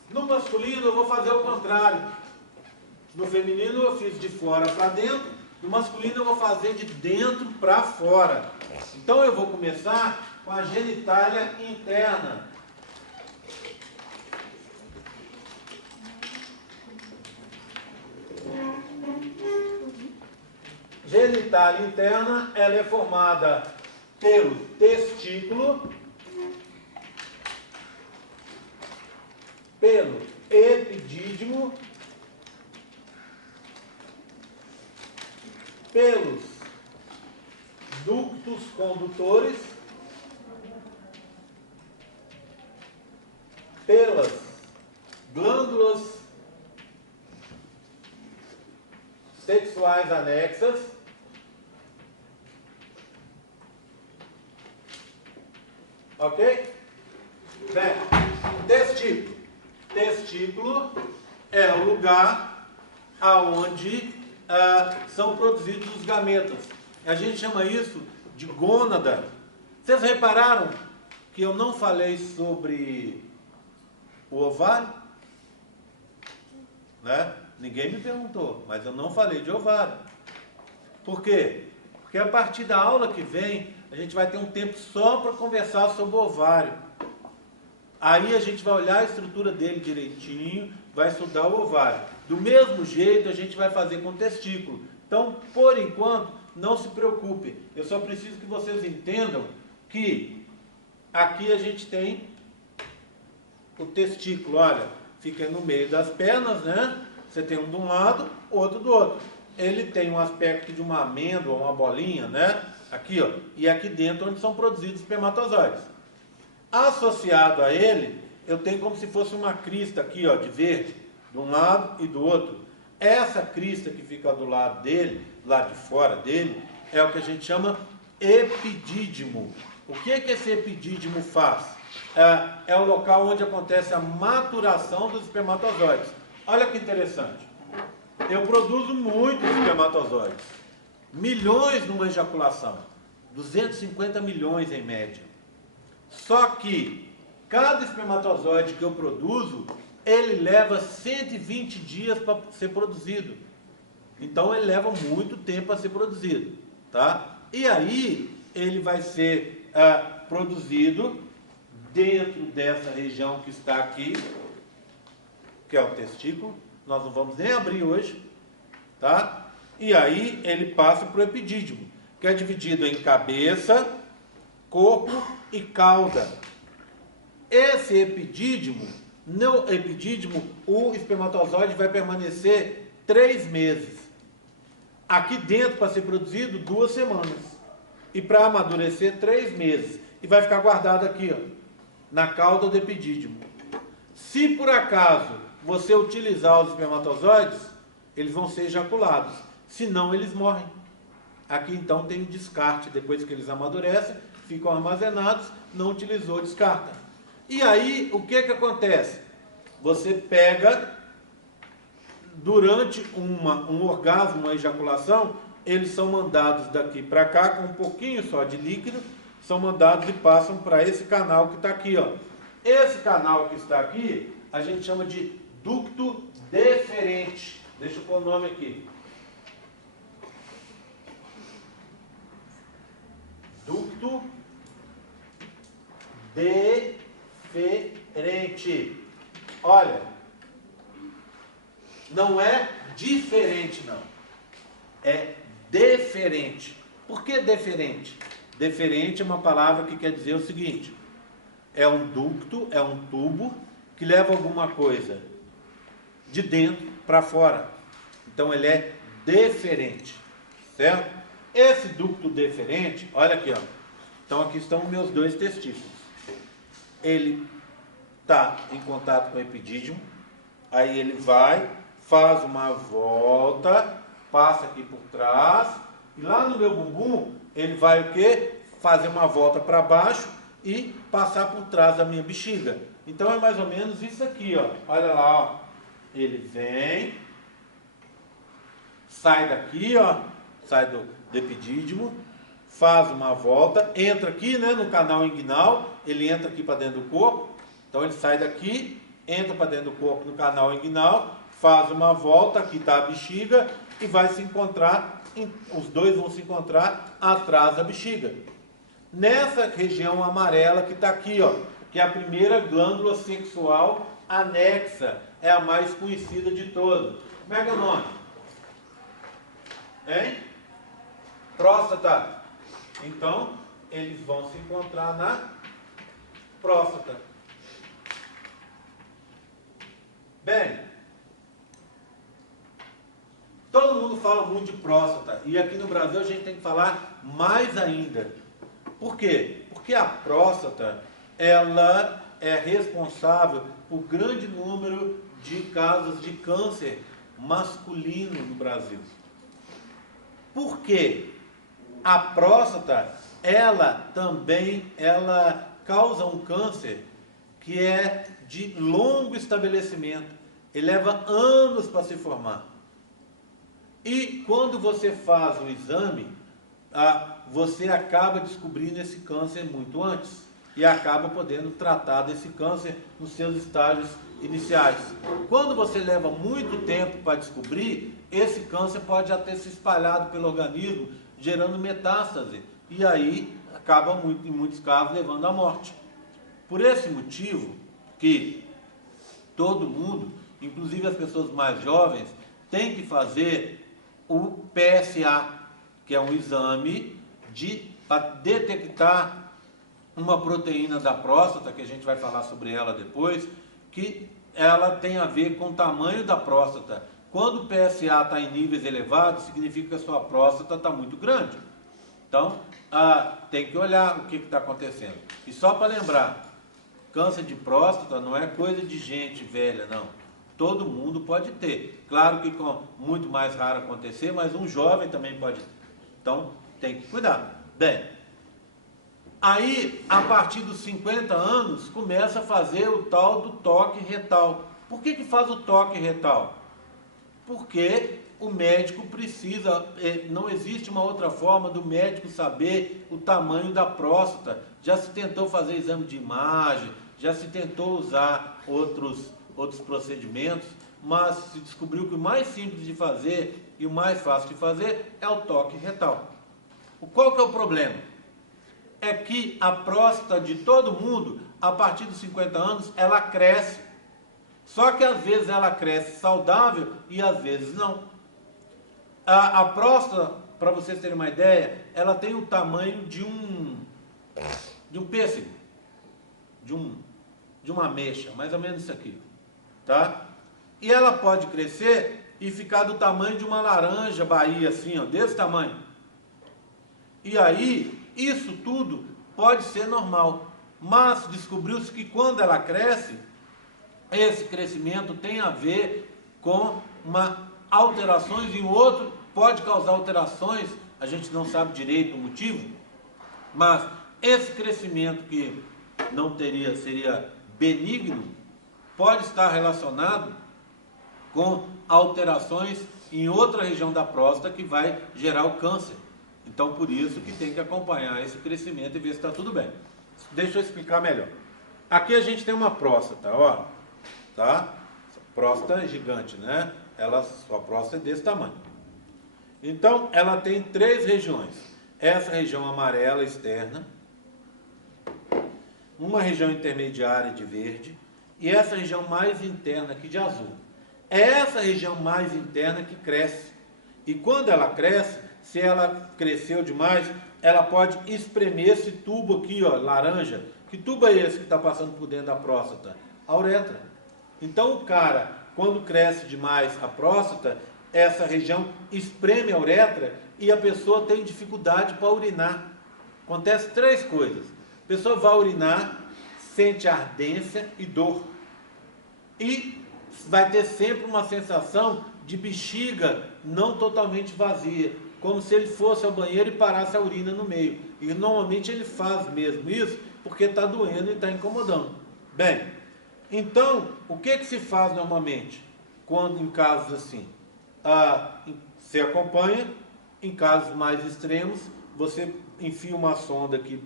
No masculino eu vou fazer o contrário. No feminino eu fiz de fora para dentro, no masculino eu vou fazer de dentro para fora. Então eu vou começar com a genitália interna. Genitália interna, ela é formada pelo testículo, pelo epidídimo, pelos ductos condutores, pelas glândulas sexuais anexas Ok? Bem, testículo. Testículo é o lugar aonde são produzidos os gametas. A gente chama isso de gônada. Vocês repararam que eu não falei sobre o ovário? Né? Ninguém me perguntou, mas eu não falei de ovário. Por quê? Porque a partir da aula que vem, a gente vai ter um tempo só para conversar sobre o ovário. Aí a gente vai olhar a estrutura dele direitinho, vai estudar o ovário. Do mesmo jeito a gente vai fazer com o testículo. Então, por enquanto, não se preocupe. Eu só preciso que vocês entendam que aqui a gente tem o testículo, olha, fica no meio das pernas, né? Você tem um de um lado, outro do outro. Ele tem um aspecto de uma amêndoa, uma bolinha, né? Aqui, ó, e aqui dentro onde são produzidos espermatozoides. Associado a ele, eu tenho como se fosse uma crista aqui, ó, de verde, de um lado e do outro. Essa crista que fica do lado dele, lá de fora dele, é o que a gente chama epidídimo. O que é que esse epidídimo faz? É o local onde acontece a maturação dos espermatozoides. Olha que interessante. Eu produzo muitos espermatozoides. Milhões numa ejaculação. 250 milhões em média. Só que cada espermatozoide que eu produzo, ele leva 120 dias para ser produzido. Então ele leva muito tempo para ser produzido, tá? E aí ele vai ser produzido dentro dessa região que está aqui, que é o testículo. Nós não vamos nem abrir hoje, tá? E aí ele passa para o epidídimo, que é dividido em cabeça, corpo e cauda. Esse epidídimo, no epidídimo, o espermatozoide vai permanecer 3 meses. Aqui dentro, para ser produzido, 2 semanas. E para amadurecer, 3 meses. E vai ficar guardado aqui, ó, na cauda do epidídimo. Se por acaso você utilizar os espermatozoides, eles vão ser ejaculados. Senão, eles morrem. Aqui então tem o descarte, depois que eles amadurecem, ficam armazenados, não utilizou, descarta. E aí, o que acontece? Você pega, durante um orgasmo, uma ejaculação, eles são mandados daqui para cá, com um pouquinho só de líquido, são mandados e passam para esse canal que está aqui, ó. Esse canal que está aqui, a gente chama de ducto deferente. Deixa eu pôr o nome aqui. Ducto deferente. Olha, não é diferente, não. É deferente. Por que deferente? Deferente é uma palavra que quer dizer o seguinte: é um ducto, é um tubo que leva alguma coisa de dentro para fora. Então ele é deferente, certo? Esse ducto deferente, olha aqui, ó. Então aqui estão meus 2 testículos. Ele está em contato com o epidídimo, aí ele vai, faz uma volta, passa aqui por trás, e lá no meu bumbum, ele vai o quê? Fazer uma volta para baixo e passar por trás da minha bexiga. Então é mais ou menos isso aqui, ó. Olha lá, ó. Ele vem, sai daqui, ó, sai do epidídimo, faz uma volta, entra aqui, né, no canal inguinal, ele entra aqui para dentro do corpo. Então ele sai daqui, entra para dentro do corpo no canal inguinal, faz uma volta, aqui está a bexiga, e vai se encontrar, os dois vão se encontrar atrás da bexiga. Nessa região amarela que está aqui, ó, que é a primeira glândula sexual anexa, é a mais conhecida de todas. Como é que é o nome? Hein? Próstata. Então, eles vão se encontrar na próstata. Bem, todo mundo fala muito de próstata, e aqui no Brasil a gente tem que falar mais ainda. Por quê? Porque a próstata, ela é responsável por grande número de casos de câncer masculino no Brasil. Por quê? A próstata, ela também, causa um câncer que é de longo estabelecimento. Ele leva anos para se formar. E quando você faz o exame, você acaba descobrindo esse câncer muito antes e acaba podendo tratar desse câncer nos seus estágios iniciais. Quando você leva muito tempo para descobrir, esse câncer pode já ter se espalhado pelo organismo, gerando metástase, e aí acaba, em muitos casos, levando à morte. Por esse motivo que todo mundo, inclusive as pessoas mais jovens, tem que fazer o PSA, que é um exame para detectar uma proteína da próstata, que a gente vai falar sobre ela depois, que ela tem a ver com o tamanho da próstata. Quando o PSA está em níveis elevados, significa que a sua próstata está muito grande. Então, tem que olhar o que está acontecendo. E só para lembrar, câncer de próstata não é coisa de gente velha, não. Todo mundo pode ter. Claro que com muito mais raro acontecer, mas um jovem também pode ter. Então, tem que cuidar. Bem, aí, a partir dos 50 anos, começa a fazer o tal do toque retal. Por que faz o toque retal? Porque o médico precisa, não existe uma outra forma do médico saber o tamanho da próstata. Já se tentou fazer exame de imagem, já se tentou usar outros procedimentos, mas se descobriu que o mais simples de fazer e o mais fácil de fazer é o toque retal. Qual que é o problema? É que a próstata de todo mundo, a partir dos 50 anos, ela cresce. Só que às vezes ela cresce saudável e às vezes não. A próstata, para vocês terem uma ideia, ela tem o tamanho de um pêssego, de uma ameixa, mais ou menos isso aqui, tá? E ela pode crescer e ficar do tamanho de uma laranja Bahia, assim, ó, desse tamanho. E aí, isso tudo pode ser normal, mas descobriu-se que quando ela cresce, esse crescimento tem a ver com alterações em outro, pode causar alterações, a gente não sabe direito o motivo, mas esse crescimento que não seria benigno, pode estar relacionado com alterações em outra região da próstata que vai gerar o câncer. Então, por isso que tem que acompanhar esse crescimento e ver se está tudo bem. Deixa eu explicar melhor. Aqui a gente tem uma próstata, ó, tá? Próstata gigante, né? Sua próstata é desse tamanho. Então, ela tem 3 regiões. Essa região amarela externa, uma região intermediária de verde e essa região mais interna aqui de azul. É essa região mais interna que cresce. E quando ela cresce, se ela cresceu demais, ela pode espremer esse tubo aqui, ó, laranja. Que tubo é esse que está passando por dentro da próstata? A uretra. Então o cara, quando cresce demais a próstata, essa região espreme a uretra e a pessoa tem dificuldade para urinar. Acontece 3 coisas. A pessoa vai urinar, sente ardência e dor. E vai ter sempre uma sensação de bexiga não totalmente vazia, como se ele fosse ao banheiro e parasse a urina no meio. E normalmente ele faz mesmo isso porque está doendo e está incomodando. Bem, então, o que se faz normalmente quando em casos assim? Você acompanha, em casos mais extremos, você enfia uma sonda aqui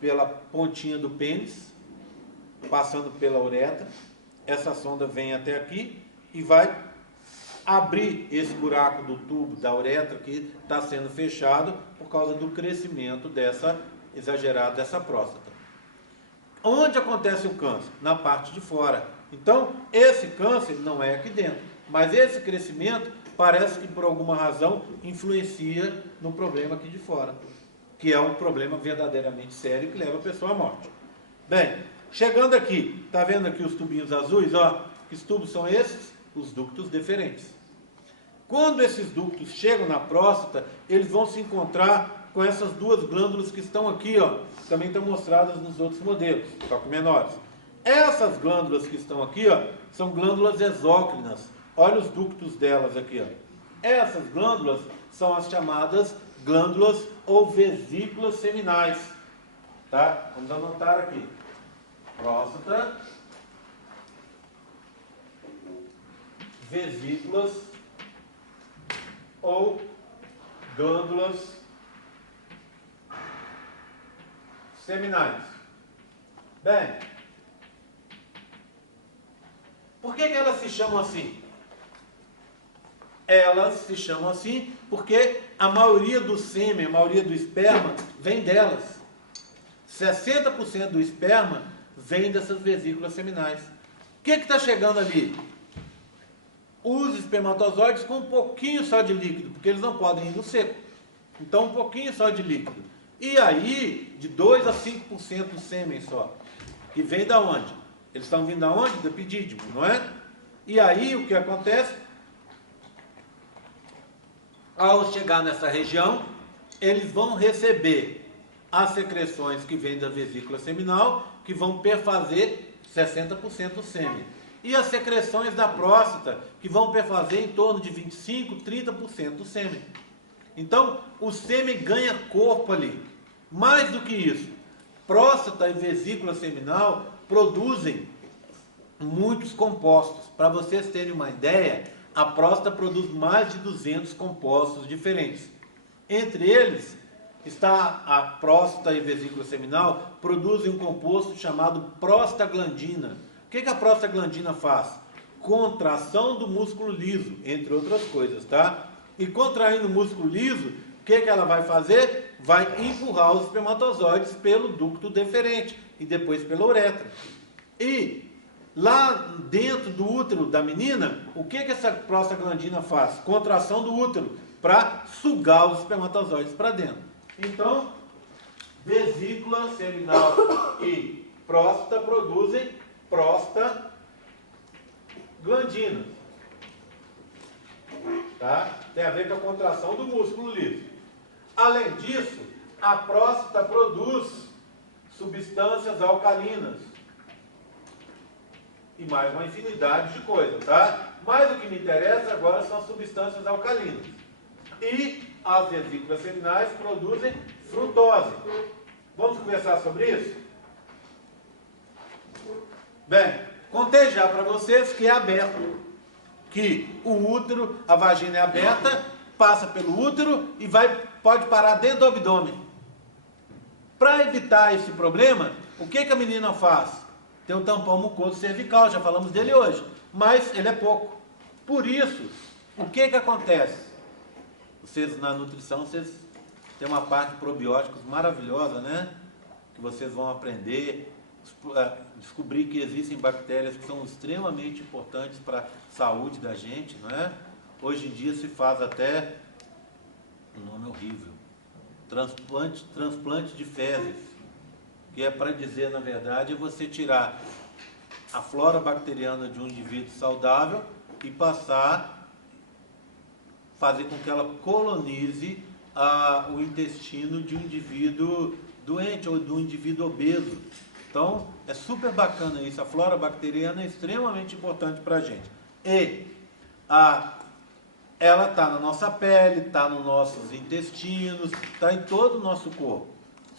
pela pontinha do pênis, passando pela uretra, essa sonda vem até aqui e vai abrir esse buraco do tubo da uretra que está sendo fechado por causa do crescimento exagerado dessa próstata. Onde acontece o câncer? Na parte de fora. Então, esse câncer não é aqui dentro, mas esse crescimento parece que por alguma razão influencia no problema aqui de fora, que é um problema verdadeiramente sério que leva a pessoa à morte. Bem, chegando aqui, está vendo aqui os tubinhos azuis? Ó, que tubos são esses? Os ductos deferentes. Quando esses ductos chegam na próstata, eles vão se encontrar com essas 2 glândulas que estão aqui, ó, também estão mostradas nos outros modelos, só que menores. Essas glândulas que estão aqui, ó, são glândulas exócrinas. Olha os ductos delas aqui, ó. Essas glândulas são as chamadas glândulas ou vesículas seminais. Tá? Vamos anotar aqui. Próstata, vesículas ou glândulas seminais. Bem, por que elas se chamam assim? Elas se chamam assim porque a maioria do sêmen, a maioria do esperma vem delas. 60% do esperma vem dessas vesículas seminais. O que está chegando ali? Os espermatozoides com um pouquinho só de líquido, porque eles não podem ir no seco. Então, um pouquinho só de líquido. E aí, de 2 a 5% do sêmen só. Que vem da onde? Eles estão vindo da onde? Do epidídimo, não é? E aí, o que acontece? Ao chegar nessa região, eles vão receber as secreções que vêm da vesícula seminal, que vão perfazer 60% do sêmen. E as secreções da próstata, que vão perfazer em torno de 25%, 30% do sêmen. Então, o sêmen ganha corpo ali. Mais do que isso, próstata e vesícula seminal produzem muitos compostos. Para vocês terem uma ideia, a próstata produz mais de 200 compostos diferentes. Entre eles, está a próstata e vesícula seminal produzem um composto chamado prostaglandina. O que a prostaglandina faz? Contração do músculo liso, entre outras coisas, tá? E contraindo o músculo liso, o que ela vai fazer? Vai empurrar os espermatozoides pelo ducto deferente e depois pela uretra. E lá dentro do útero da menina, o que essa prostaglandina faz? Contração do útero para sugar os espermatozoides para dentro. Então, vesícula seminal e próstata produzem prostaglandina. Tá? Tem a ver com a contração do músculo liso. Além disso, a próstata produz substâncias alcalinas. E mais uma infinidade de coisas, tá? Mas o que me interessa agora são as substâncias alcalinas. E as vesículas seminais produzem frutose. Vamos conversar sobre isso? Bem, contei já para vocês que é aberto. Que o útero, a vagina é aberta, passa pelo útero e pode parar dentro do abdômen. Para evitar esse problema, o que a menina faz? Tem um tampão mucoso cervical, já falamos dele hoje, mas ele é pouco. Por isso, o que acontece? Vocês na nutrição, vocês têm uma parte de probióticos maravilhosa, né? Que vocês vão aprender, descobrir que existem bactérias que são extremamente importantes para a saúde da gente, não é? Hoje em dia se faz até, um nome horrível, transplante de fezes, que é para dizer, na verdade, você tirar a flora bacteriana de um indivíduo saudável e fazer com que ela colonize o intestino de um indivíduo doente ou de um indivíduo obeso. Então, é super bacana isso. A flora bacteriana é extremamente importante para a gente. E ela está na nossa pele, está nos nossos intestinos, está em todo o nosso corpo.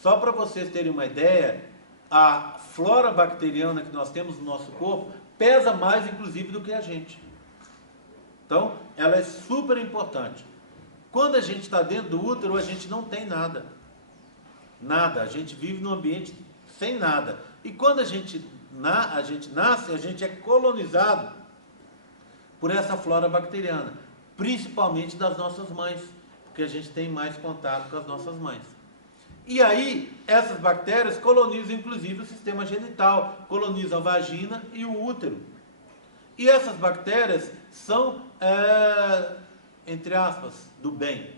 Só para vocês terem uma ideia, a flora bacteriana que nós temos no nosso corpo pesa mais, inclusive, do que a gente. Então, ela é super importante. Quando a gente está dentro do útero, a gente não tem nada. Nada. A gente vive num ambiente sem nada. E quando a gente nasce, a gente é colonizado por essa flora bacteriana, principalmente das nossas mães, porque a gente tem mais contato com as nossas mães. E aí, essas bactérias colonizam inclusive o sistema genital, colonizam a vagina e o útero. E essas bactérias são, entre aspas, do bem.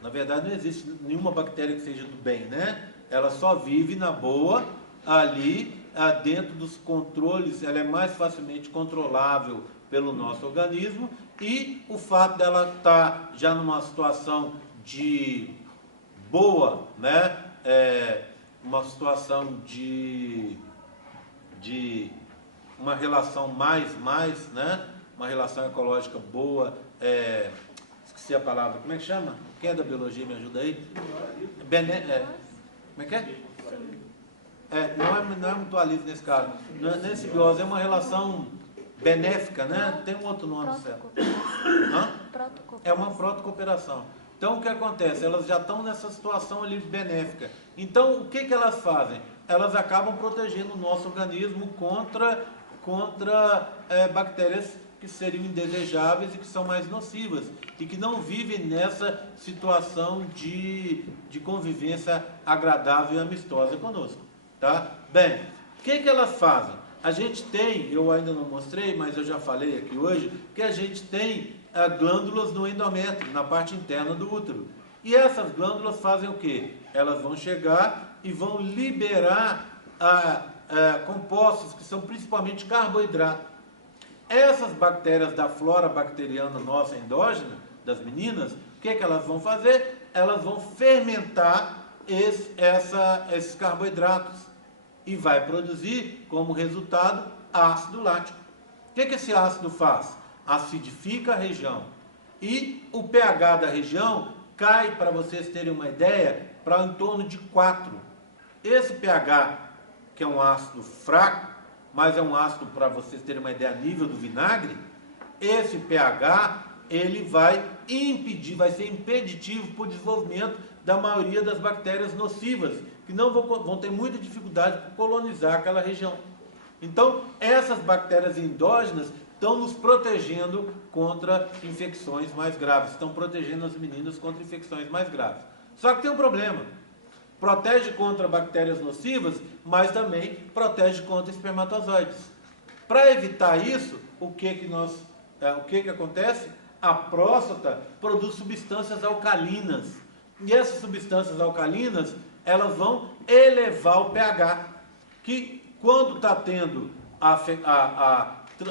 Na verdade, não existe nenhuma bactéria que seja do bem, né? Ela só vive na boa, ali, dentro dos controles, ela é mais facilmente controlável pelo nosso organismo, e o fato dela estar já numa situação de boa, né? Uma situação de uma relação mais, né? Uma relação ecológica boa, esqueci a palavra, como é que chama? Quem é da biologia me ajuda aí? Como é que é? não é mutualismo nesse caso, não é simbiose, é uma relação benéfica, né? Tem um outro nome certo. É uma protocooperação. Então, o que acontece? Elas já estão nessa situação ali benéfica. Então, o que elas fazem? Elas acabam protegendo o nosso organismo contra bactérias que seriam indesejáveis e que são mais nocivas e que não vivem nessa situação de convivência agradável e amistosa conosco, tá? Bem, o que elas fazem? A gente tem, eu ainda não mostrei, mas eu já falei aqui hoje, que a gente tem glândulas no endométrio, na parte interna do útero. E essas glândulas fazem o quê? Elas vão chegar e vão liberar compostos que são principalmente carboidrato. Essas bactérias da flora bacteriana nossa endógena, das meninas, o que elas vão fazer? Elas vão fermentar esses carboidratos e vai produzir, como resultado, ácido lático. O que esse ácido faz? Acidifica a região. E o pH da região cai, para vocês terem uma ideia, para em torno de 4. Esse pH, que é um ácido fraco, mas é um ácido, para vocês terem uma ideia, a nível do vinagre, esse pH, ele vai impedir, vai ser impeditivo para o desenvolvimento da maioria das bactérias nocivas, que não vão ter muita dificuldade para colonizar aquela região. Então, essas bactérias endógenas estão nos protegendo contra infecções mais graves, estão protegendo as meninas contra infecções mais graves. Só que tem um problema. Protege contra bactérias nocivas, mas também protege contra espermatozoides. Para evitar isso, o que acontece? A próstata produz substâncias alcalinas. E essas substâncias alcalinas, elas vão elevar o pH, que quando está tendo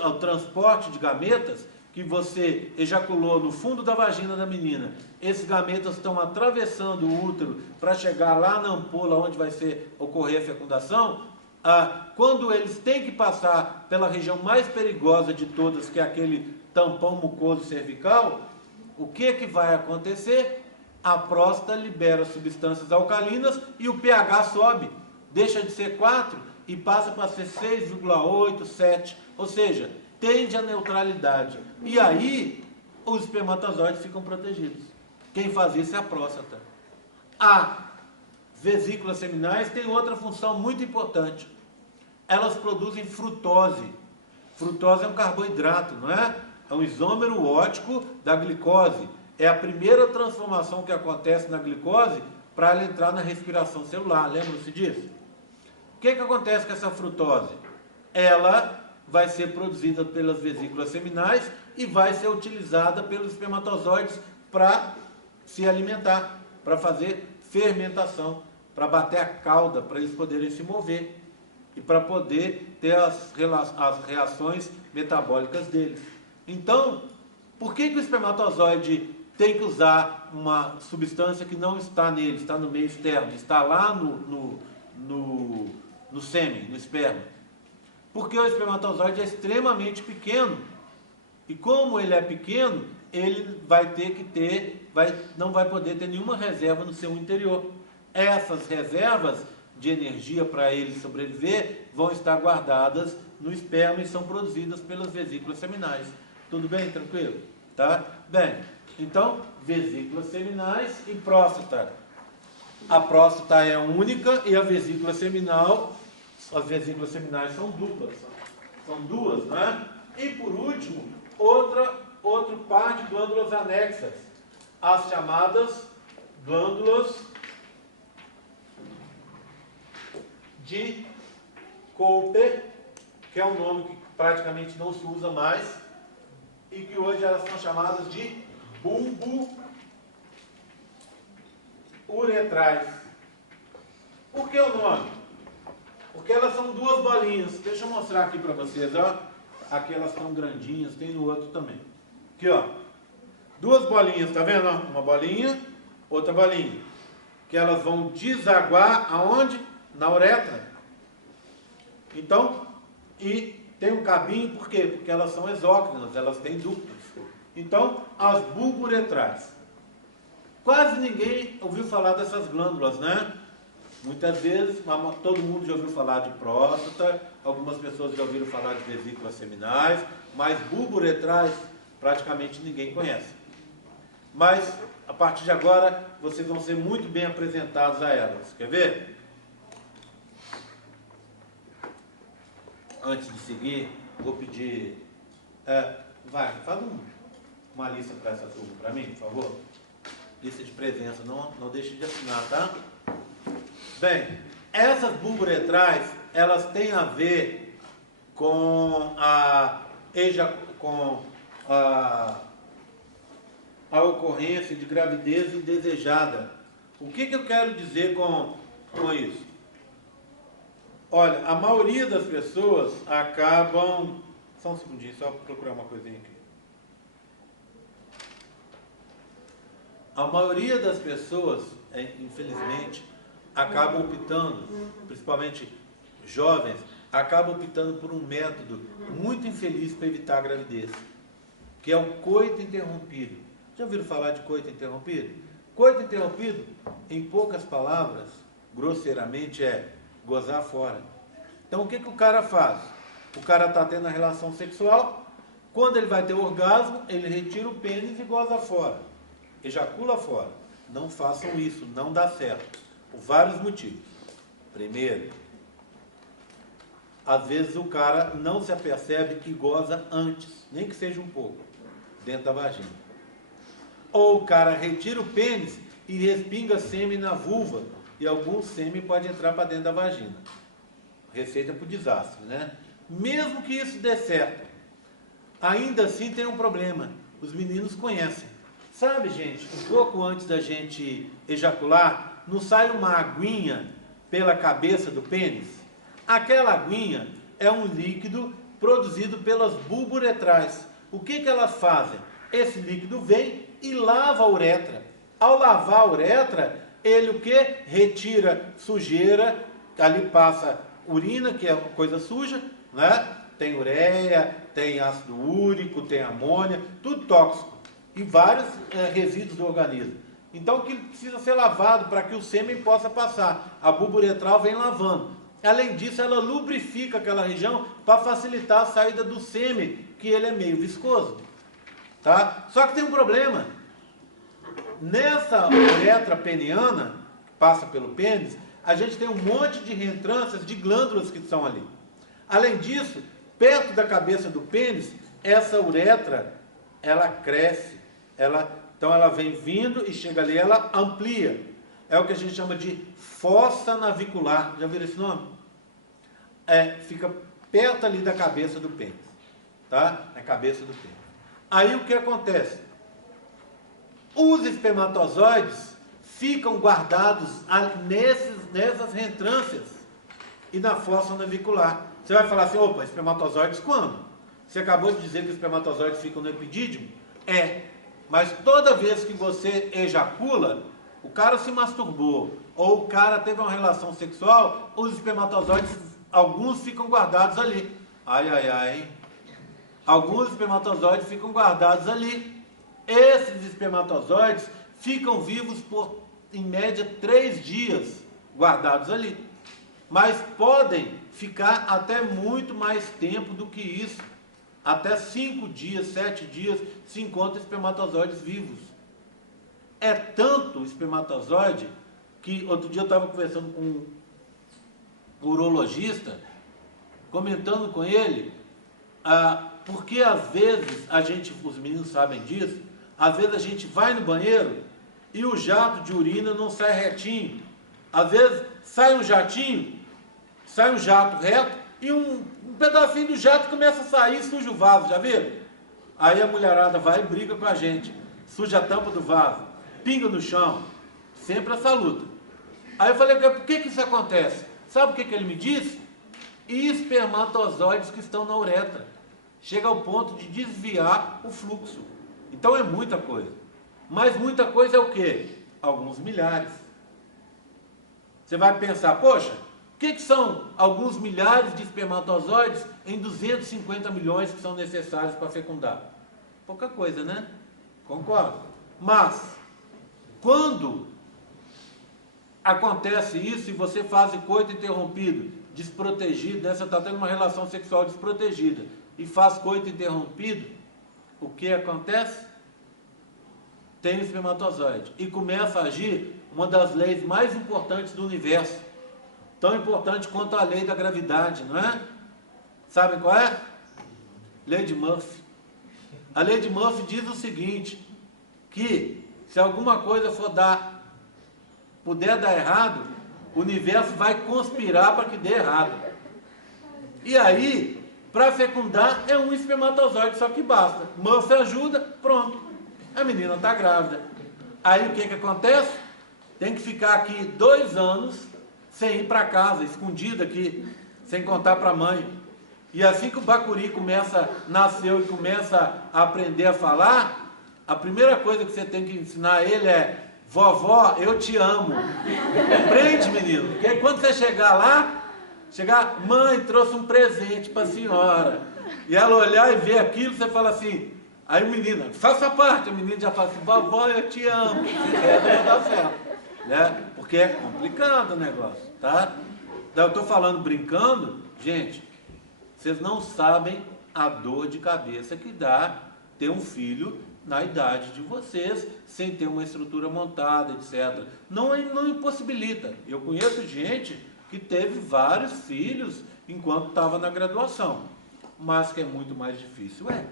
o transporte de gametas, que você ejaculou no fundo da vagina da menina, esses gametas estão atravessando o útero para chegar lá na ampola onde vai ocorrer a fecundação, quando eles têm que passar pela região mais perigosa de todas, que é aquele tampão mucoso cervical, o que vai acontecer? A próstata libera substâncias alcalinas e o pH sobe, deixa de ser 4 e passa para ser 6,8, 7, ou seja, tende à neutralidade. E aí, os espermatozoides ficam protegidos. Quem faz isso é a próstata. A vesículas seminais tem outra função muito importante. Elas produzem frutose. Frutose é um carboidrato, não é? É um isômero ótico da glicose. É a primeira transformação que acontece na glicose para ela entrar na respiração celular. Lembram-se disso? O que acontece com essa frutose? Ela vai ser produzida pelas vesículas seminais e vai ser utilizada pelos espermatozoides para se alimentar, para fazer fermentação, para bater a cauda, para eles poderem se mover e para poder ter as reações metabólicas deles. Então, por que o espermatozoide tem que usar uma substância que não está nele, está no meio externo, está lá no sêmen, no esperma? Porque o espermatozoide é extremamente pequeno. E como ele é pequeno, ele vai ter que não vai poder ter nenhuma reserva no seu interior. Essas reservas de energia para ele sobreviver vão estar guardadas no esperma e são produzidas pelas vesículas seminais. Tudo bem? Tranquilo? Tá? Bem, então, vesículas seminais e próstata. A próstata é única e a vesícula seminal, as vesículas seminais são duplas. São duas, né? E por último, outro par de glândulas anexas, as chamadas glândulas de Cooper, que é um nome que praticamente não se usa mais, e que hoje elas são chamadas de bulbo uretrais. Por que o nome? Porque elas são duas bolinhas. Deixa eu mostrar aqui para vocês, ó. Aqui elas estão grandinhas, tem no outro também. Aqui, ó. Duas bolinhas, tá vendo? Uma bolinha, outra bolinha. Que elas vão desaguar aonde? Na uretra. Então, e tem um cabinho, por quê? Porque elas são exócrinas, elas têm ductos. Então, as bulbo uretrais. Quase ninguém ouviu falar dessas glândulas, né? Muitas vezes, todo mundo já ouviu falar de próstata, algumas pessoas já ouviram falar de vesículas seminais, mas bulbo uretrais praticamente ninguém conhece. Mas, a partir de agora, vocês vão ser muito bem apresentados a elas. Quer ver? Antes de seguir, vou pedir... faz uma lista para essa turma, para mim, por favor. Lista de presença, não deixe de assinar, tá? Bem, essas bulburetrais, elas têm a ver com a ocorrência de gravidez indesejada. O que eu quero dizer com isso? Olha, a maioria das pessoas acabam... Só um segundinho, só procurar uma coisinha aqui. A maioria das pessoas, infelizmente, acabam optando, principalmente jovens, acabam optando por um método muito infeliz para evitar a gravidez, que é o coito interrompido. Já ouviram falar de coito interrompido? Coito interrompido, em poucas palavras, grosseiramente, é gozar fora. Então, o que o cara faz? O cara está tendo a relação sexual, quando ele vai ter orgasmo, ele retira o pênis e goza fora. Ejacula fora. Não façam isso, não dá certo. Por vários motivos. Primeiro, às vezes o cara não se apercebe que goza antes, nem que seja um pouco, dentro da vagina. Ou o cara retira o pênis e respinga sêmen na vulva, e algum sêmen pode entrar para dentro da vagina. Receita para o desastre, né? Mesmo que isso dê certo, ainda assim tem um problema. Os meninos conhecem. Sabe, gente, um pouco antes da gente ejacular, não sai uma aguinha pela cabeça do pênis? Aquela aguinha é um líquido produzido pelas bulburetrais. O que elas fazem? Esse líquido vem e lava a uretra. Ao lavar a uretra, ele o que? Retira sujeira, ali passa urina, que é uma coisa suja, né? Tem ureia, tem ácido úrico, tem amônia, tudo tóxico. E vários resíduos do organismo. Então, que precisa ser lavado para que o sêmen possa passar. A bulburetral vem lavando. Além disso, ela lubrifica aquela região para facilitar a saída do sêmen, que ele é meio viscoso. Tá? Só que tem um problema. Nessa uretra peniana, que passa pelo pênis, a gente tem um monte de reentrâncias de glândulas que estão ali. Além disso, perto da cabeça do pênis, essa uretra, ela cresce. Então ela vem vindo e chega ali, ela amplia. É o que a gente chama de fossa navicular. Já viram esse nome? Fica perto ali da cabeça do pênis. Tá? Na cabeça do pênis. Aí o que acontece? Os espermatozoides ficam guardados nessas reentrâncias e na fossa navicular. Você vai falar assim, opa, espermatozoides quando? Você acabou de dizer que os espermatozoides ficam no epidídimo? Mas toda vez que você ejacula, o cara se masturbou, ou o cara teve uma relação sexual, os espermatozoides, alguns ficam guardados ali. Hein? Alguns espermatozoides ficam guardados ali. Esses espermatozoides ficam vivos por, em média, 3 dias guardados ali. Mas podem ficar até muito mais tempo do que isso. Até 5 dias, 7 dias, se encontra espermatozoides vivos. É tanto espermatozoide que outro dia eu estava conversando com um urologista, comentando com ele, porque às vezes os meninos sabem disso, às vezes a gente vai no banheiro e o jato de urina não sai retinho. Às vezes sai um jatinho, sai um jato reto e um pedacinho do jato começa a sair e suja o vaso, já viram? Aí a mulherada vai e briga com a gente, suja a tampa do vaso, pinga no chão, sempre essa luta. Aí eu falei, por que isso acontece? Sabe o que ele me disse? Espermatozoides que estão na uretra. Chega ao ponto de desviar o fluxo. Então é muita coisa. Mas muita coisa é o quê? Alguns milhares. Você vai pensar, poxa, o que são alguns milhares de espermatozoides em 250 milhões que são necessários para fecundar? Pouca coisa, né? Concordo. Mas, quando acontece isso e você faz o coito interrompido, desprotegido, né? Você está tendo uma relação sexual desprotegida e faz coito interrompido, o que acontece? Tem o espermatozoide e começa a agir uma das leis mais importantes do universo, tão importante quanto a lei da gravidade, não é? Sabem qual é? Lei de Murphy. A lei de Murphy diz o seguinte, que se alguma coisa puder dar errado, o universo vai conspirar para que dê errado. E aí, para fecundar, é um espermatozoide só que basta. Murphy ajuda, pronto. A menina está grávida. Aí o que acontece? Tem que ficar aqui 2 anos sem ir para casa, escondido aqui, sem contar para a mãe. E assim que o bacuri nasceu e começa a aprender a falar, a primeira coisa que você tem que ensinar a ele é: vovó, eu te amo. Compreende, menino? Porque aí quando você chegar, mãe, trouxe um presente para a senhora. E ela olhar e ver aquilo, você fala assim, aí o menino, faça parte, o menino já fala assim, vovó, eu te amo. Não dá certo, né? Porque é complicado o negócio, tá? Então, eu estou falando brincando, gente, vocês não sabem a dor de cabeça que dá ter um filho na idade de vocês, sem ter uma estrutura montada, etc. Não impossibilita. Eu conheço gente que teve vários filhos enquanto estava na graduação, mas que é muito mais difícil, né?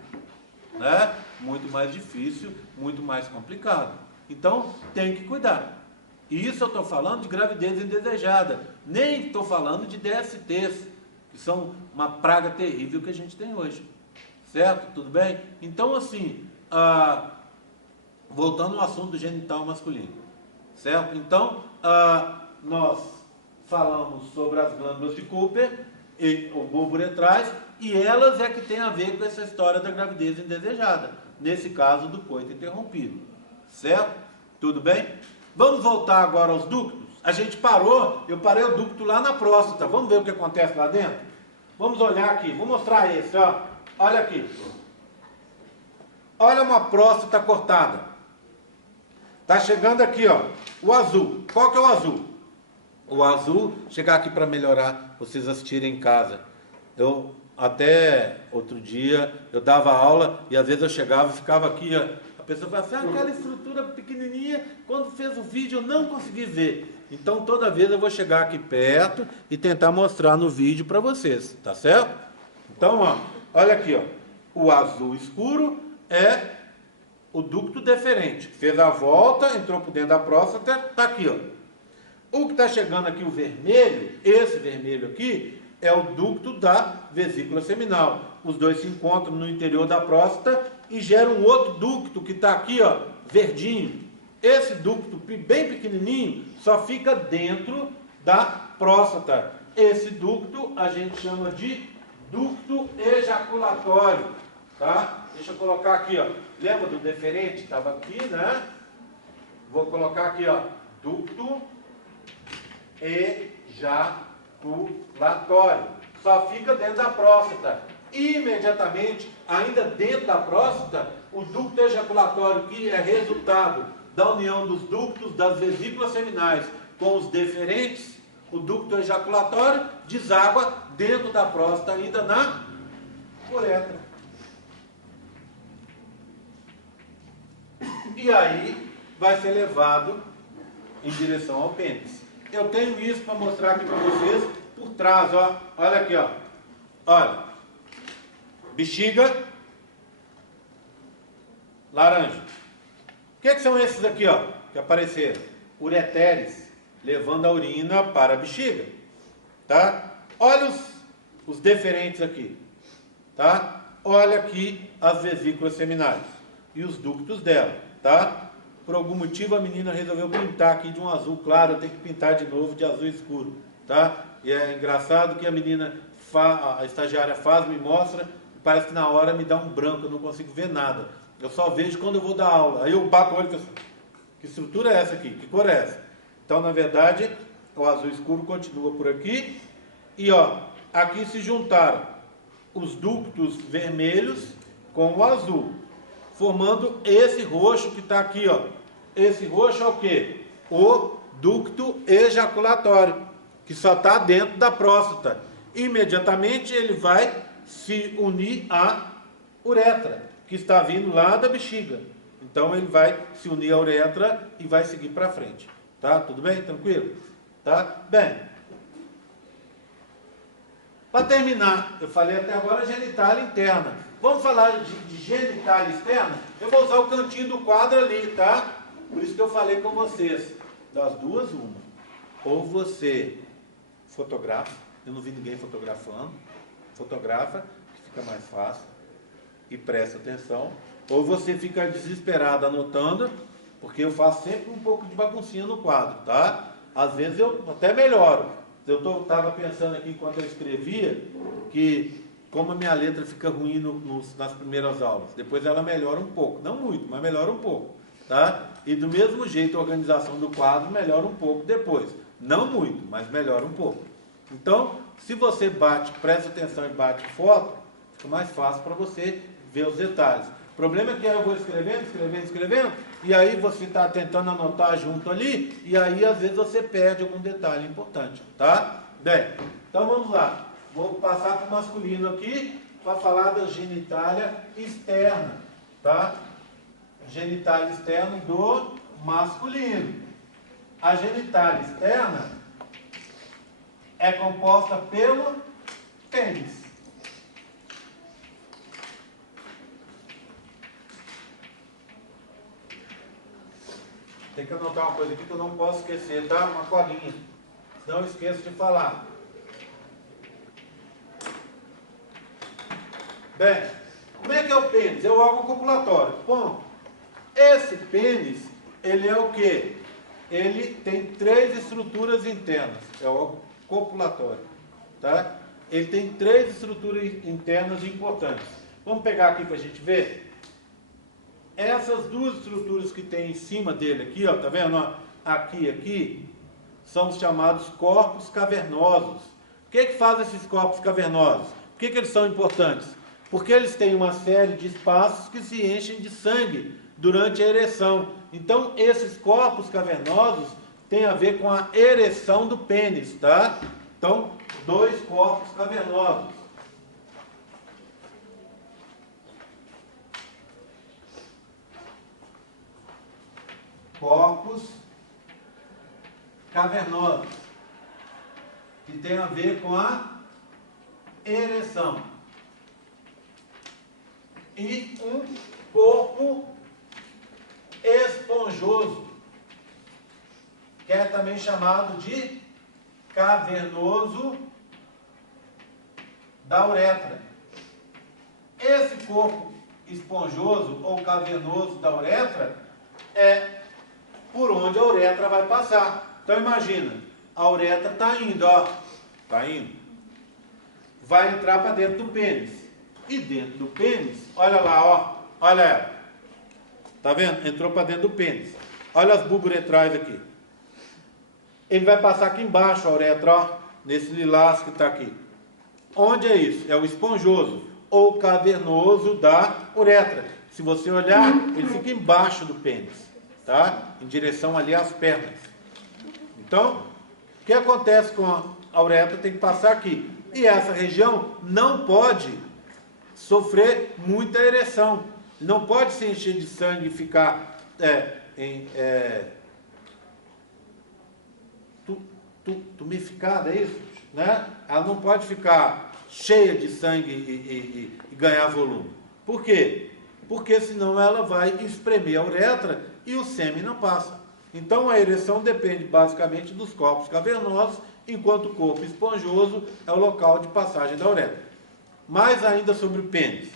Muito mais difícil, muito mais complicado. Então, tem que cuidar. E isso eu estou falando de gravidez indesejada, nem estou falando de DSTs, que são uma praga terrível que a gente tem hoje. Certo? Tudo bem? Então, assim, voltando ao assunto do genital masculino. Certo? Então, nós falamos sobre as glândulas de Cooper e o bulbo uretrais, e elas é que tem a ver com essa história da gravidez indesejada, nesse caso do coito interrompido. Certo? Tudo bem? Vamos voltar agora aos ductos? A gente eu parei o ducto lá na próstata. Vamos ver o que acontece lá dentro? Vamos olhar aqui, vou mostrar esse, ó. Olha aqui. Olha uma próstata cortada. Tá chegando aqui, ó, o azul. Qual que é o azul? O azul, chegar aqui para melhorar, vocês assistirem em casa. Eu, até outro dia, eu dava aula e às vezes eu chegava e ficava aqui, ó. A pessoa fala assim, aquela estrutura pequenininha, quando fez o vídeo eu não consegui ver. Então toda vez eu vou chegar aqui perto e tentar mostrar no vídeo para vocês, tá certo? Então, ó, olha aqui, ó, o azul escuro é o ducto deferente. Fez a volta, entrou por dentro da próstata, tá aqui, ó. O que está chegando aqui, o vermelho, esse vermelho aqui, é o ducto da vesícula seminal. Os dois se encontram no interior da próstata e geram um outro ducto que está aqui, ó, verdinho. Esse ducto bem pequenininho só fica dentro da próstata. Esse ducto a gente chama de ducto ejaculatório, tá? Deixa eu colocar aqui, ó. Lembra do deferente? Estava aqui, né? Vou colocar aqui, ó, ducto ejaculatório. Só fica dentro da próstata. Imediatamente, ainda dentro da próstata, o ducto ejaculatório, que é resultado da união dos ductos das vesículas seminais com os deferentes, o ducto ejaculatório deságua dentro da próstata, ainda na uretra. E aí vai ser levado em direção ao pênis. Eu tenho isso para mostrar aqui para vocês por trás, ó. Olha aqui, ó. Olha. Bexiga laranja. O que são esses aqui, ó, que apareceram? Ureteres, levando a urina para a bexiga, tá? Olha os deferentes aqui, tá? Olha aqui as vesículas seminais e os ductos dela, tá? Por algum motivo a menina resolveu pintar aqui de um azul claro, eu tenho que pintar de novo de azul escuro, tá? E é engraçado que a menina, a estagiária faz, me mostra, parece que na hora me dá um branco, eu não consigo ver nada. Eu só vejo quando eu vou dar aula. Aí eu bato o olho e penso, que estrutura é essa aqui? Que cor é essa? Então, na verdade, o azul escuro continua por aqui. E, ó, aqui se juntaram os ductos vermelhos com o azul, formando esse roxo que está aqui, ó. Esse roxo é o quê? O ducto ejaculatório, que só está dentro da próstata. Imediatamente ele vai se unir à uretra, que está vindo lá da bexiga. Então ele vai se unir à uretra e vai seguir para frente. Tá? Tudo bem? Tranquilo? Tá? Bem. Para terminar, eu falei até agora genitália interna. Vamos falar de genitália externa? Eu vou usar o cantinho do quadro ali, tá? Por isso que eu falei com vocês. Das duas, uma. Ou você fotografa, eu não vi ninguém fotografando, fotografa, que fica mais fácil, e presta atenção. Ou você fica desesperado anotando, porque eu faço sempre um pouco de baguncinha no quadro, tá? Às vezes eu até melhoro. Eu estava pensando aqui enquanto eu escrevia, que como a minha letra fica ruim nas primeiras aulas, depois ela melhora um pouco, não muito, mas melhora um pouco, tá? E do mesmo jeito a organização do quadro melhora um pouco depois, não muito, mas melhora um pouco. Então, se você presta atenção e bate foto, fica mais fácil para você ver os detalhes. O problema é que eu vou escrevendo, e aí você está tentando anotar junto ali, e aí às vezes você perde algum detalhe importante, tá? Bem, então vamos lá. Vou passar para o masculino aqui, para falar da genitália externa, tá? Genitália externa do masculino. A genitália externa é composta pelo pênis. Tem que anotar uma coisa aqui que eu não posso esquecer, tá? Uma colinha. Senão eu esqueço de falar. Bem, como é que é o pênis? É o órgão copulatório. Ponto. Esse pênis, ele é o quê? Ele tem 3 estruturas internas. É o órgão copulatório. Tá? Ele tem 3 estruturas internas importantes. Vamos pegar aqui para a gente ver? Essas 2 estruturas que tem em cima dele aqui, ó, tá vendo? Ó, aqui, são os chamados corpos cavernosos. O que faz esses corpos cavernosos? Por que eles são importantes? Porque eles têm uma série de espaços que se enchem de sangue durante a ereção. Então, esses corpos cavernosos têm a ver com a ereção do pênis, tá? Então, 2 corpos cavernosos. Corpos cavernosos, que tem a ver com a ereção. E um corpo esponjoso, que é também chamado de cavernoso da uretra. Esse corpo esponjoso ou cavernoso da uretra é por onde a uretra vai passar. Então imagina, a uretra está indo, ó. Está indo. Vai entrar para dentro do pênis. E dentro do pênis, olha lá, ó. Olha ela. Está vendo? Entrou para dentro do pênis. Olha as bulburetrais aqui. Ele vai passar aqui embaixo a uretra, ó. Nesse lilás que está aqui. Onde é isso? É o esponjoso ou cavernoso da uretra. Se você olhar, ele fica embaixo do pênis. Tá? Em direção ali às pernas. Então, o que acontece com a uretra? Tem que passar aqui. E essa região não pode sofrer muita ereção. Não pode se encher de sangue e ficar tumificada, é isso? Né? Ela não pode ficar cheia de sangue e ganhar volume. Por quê? Porque senão ela vai espremer a uretra e o sêmen não passa. Então a ereção depende basicamente dos corpos cavernosos, enquanto o corpo esponjoso é o local de passagem da uretra. Mais ainda sobre o pênis.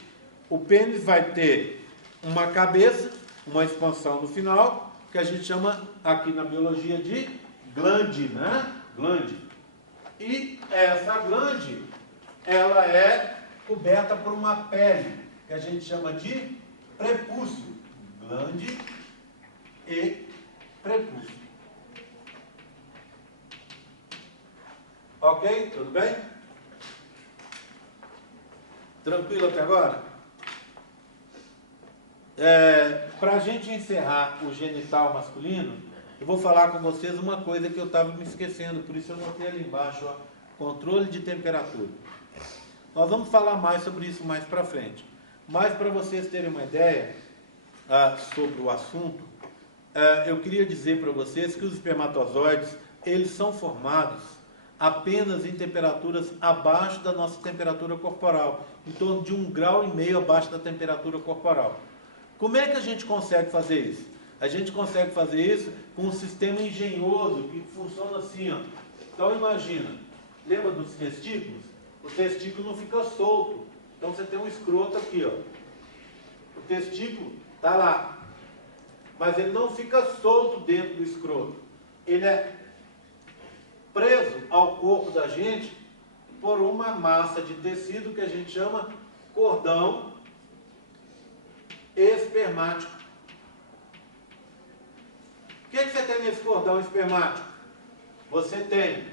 O pênis vai ter uma cabeça, uma expansão no final, que a gente chama aqui na biologia de glande, né? Glande. E essa glande, ela é coberta por uma pele, que a gente chama de prepúcio. Glande e prepúcio. Ok? Tudo bem? Tranquilo até agora? Para a gente encerrar o genital masculino, eu vou falar com vocês uma coisa que eu estava me esquecendo, por isso eu notei ali embaixo, ó, controle de temperatura. Nós vamos falar mais sobre isso mais para frente. Mas para vocês terem uma ideia sobre o assunto, eu queria dizer para vocês que os espermatozoides, eles são formados apenas em temperaturas abaixo da nossa temperatura corporal, em torno de 1,5 grau abaixo da temperatura corporal. Como é que a gente consegue fazer isso? A gente consegue fazer isso com um sistema engenhoso que funciona assim, ó. Então imagina, lembra dos testículos? O testículo não fica solto. Então você tem um escroto aqui, ó. O testículo está lá, mas ele não fica solto dentro do escroto. Ele é preso ao corpo da gente por uma massa de tecido que a gente chama cordão espermático. O que você tem nesse cordão espermático? Você tem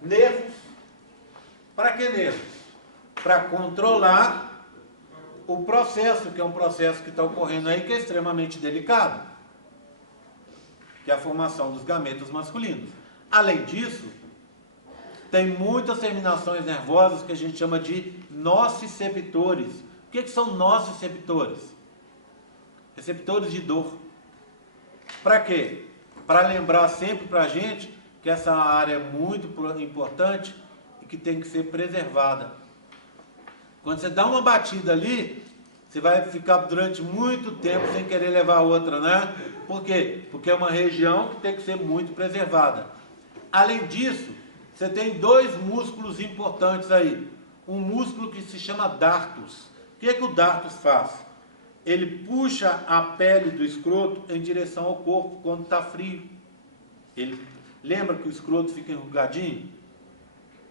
nervos. Para que nervos? Para controlar o processo, que é um processo que está ocorrendo aí, que é extremamente delicado, que é a formação dos gametas masculinos. Além disso, tem muitas terminações nervosas que a gente chama de nociceptores. O que são nociceptores? Receptores de dor. Para quê? Para lembrar sempre para a gente que essa área é muito importante e que tem que ser preservada. Quando você dá uma batida ali, você vai ficar durante muito tempo sem querer levar outra, né? Por quê? Porque é uma região que tem que ser muito preservada. Além disso, você tem 2 músculos importantes aí. Um músculo que se chama dartos. O que o dartos faz? Ele puxa a pele do escroto em direção ao corpo quando está frio. Ele lembra que o escroto fica enrugadinho?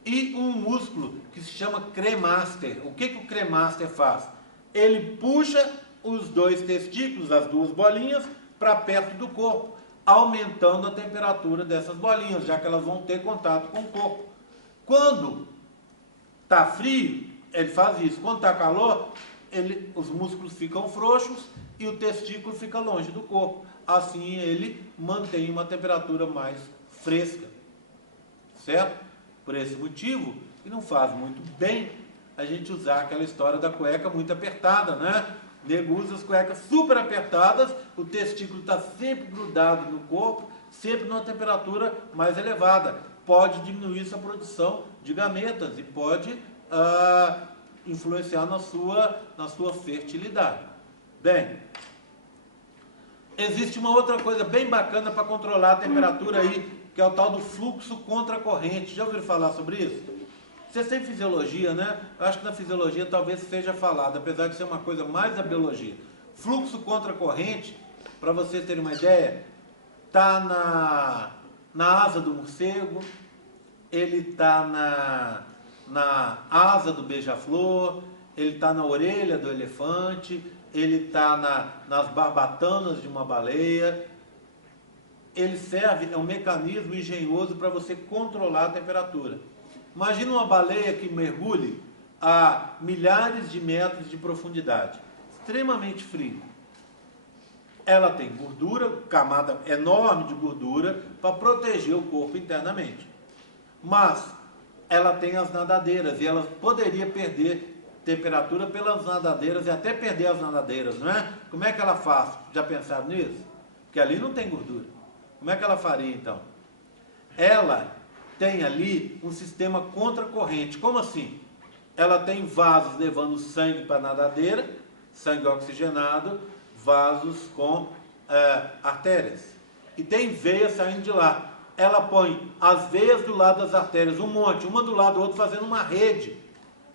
E um músculo que se chama cremaster. O que o cremaster faz? Ele puxa os 2 testículos, as 2 bolinhas, para perto do corpo, aumentando a temperatura dessas bolinhas, já que elas vão ter contato com o corpo. Quando está frio, ele faz isso. Quando está calor, os músculos ficam frouxos e o testículo fica longe do corpo. Assim ele mantém uma temperatura mais fresca. Certo? Por esse motivo, que não faz muito bem a gente usar aquela história da cueca muito apertada, né? O nego usa as cuecas super apertadas, o testículo está sempre grudado no corpo, sempre numa temperatura mais elevada. Pode diminuir sua produção de gametas e pode influenciar na sua fertilidade. Bem, existe uma outra coisa bem bacana para controlar a temperatura aí, que é o tal do fluxo contra a corrente. Já ouviram falar sobre isso? Vocês têm fisiologia, né? Eu acho que na fisiologia talvez seja falado, apesar de ser uma coisa mais da biologia. Fluxo contra a corrente, para vocês terem uma ideia, está na asa do morcego, ele está na asa do beija-flor, ele está na orelha do elefante, ele está nas barbatanas de uma baleia. Ele serve, é um mecanismo engenhoso para você controlar a temperatura. Imagina uma baleia que mergulhe a milhares de metros de profundidade, extremamente frio. Ela tem gordura, camada enorme de gordura, para proteger o corpo internamente. Mas ela tem as nadadeiras, e ela poderia perder temperatura pelas nadadeiras, e até perder as nadadeiras, não é? Como é que ela faz? Já pensaram nisso? Porque ali não tem gordura. Como é que ela faria, então? Ela tem ali um sistema contra-corrente. Como assim? Ela tem vasos levando sangue para a nadadeira, sangue oxigenado, vasos com artérias. E tem veias saindo de lá. Ela põe as veias do lado das artérias, um monte, uma do lado do outro, fazendo uma rede.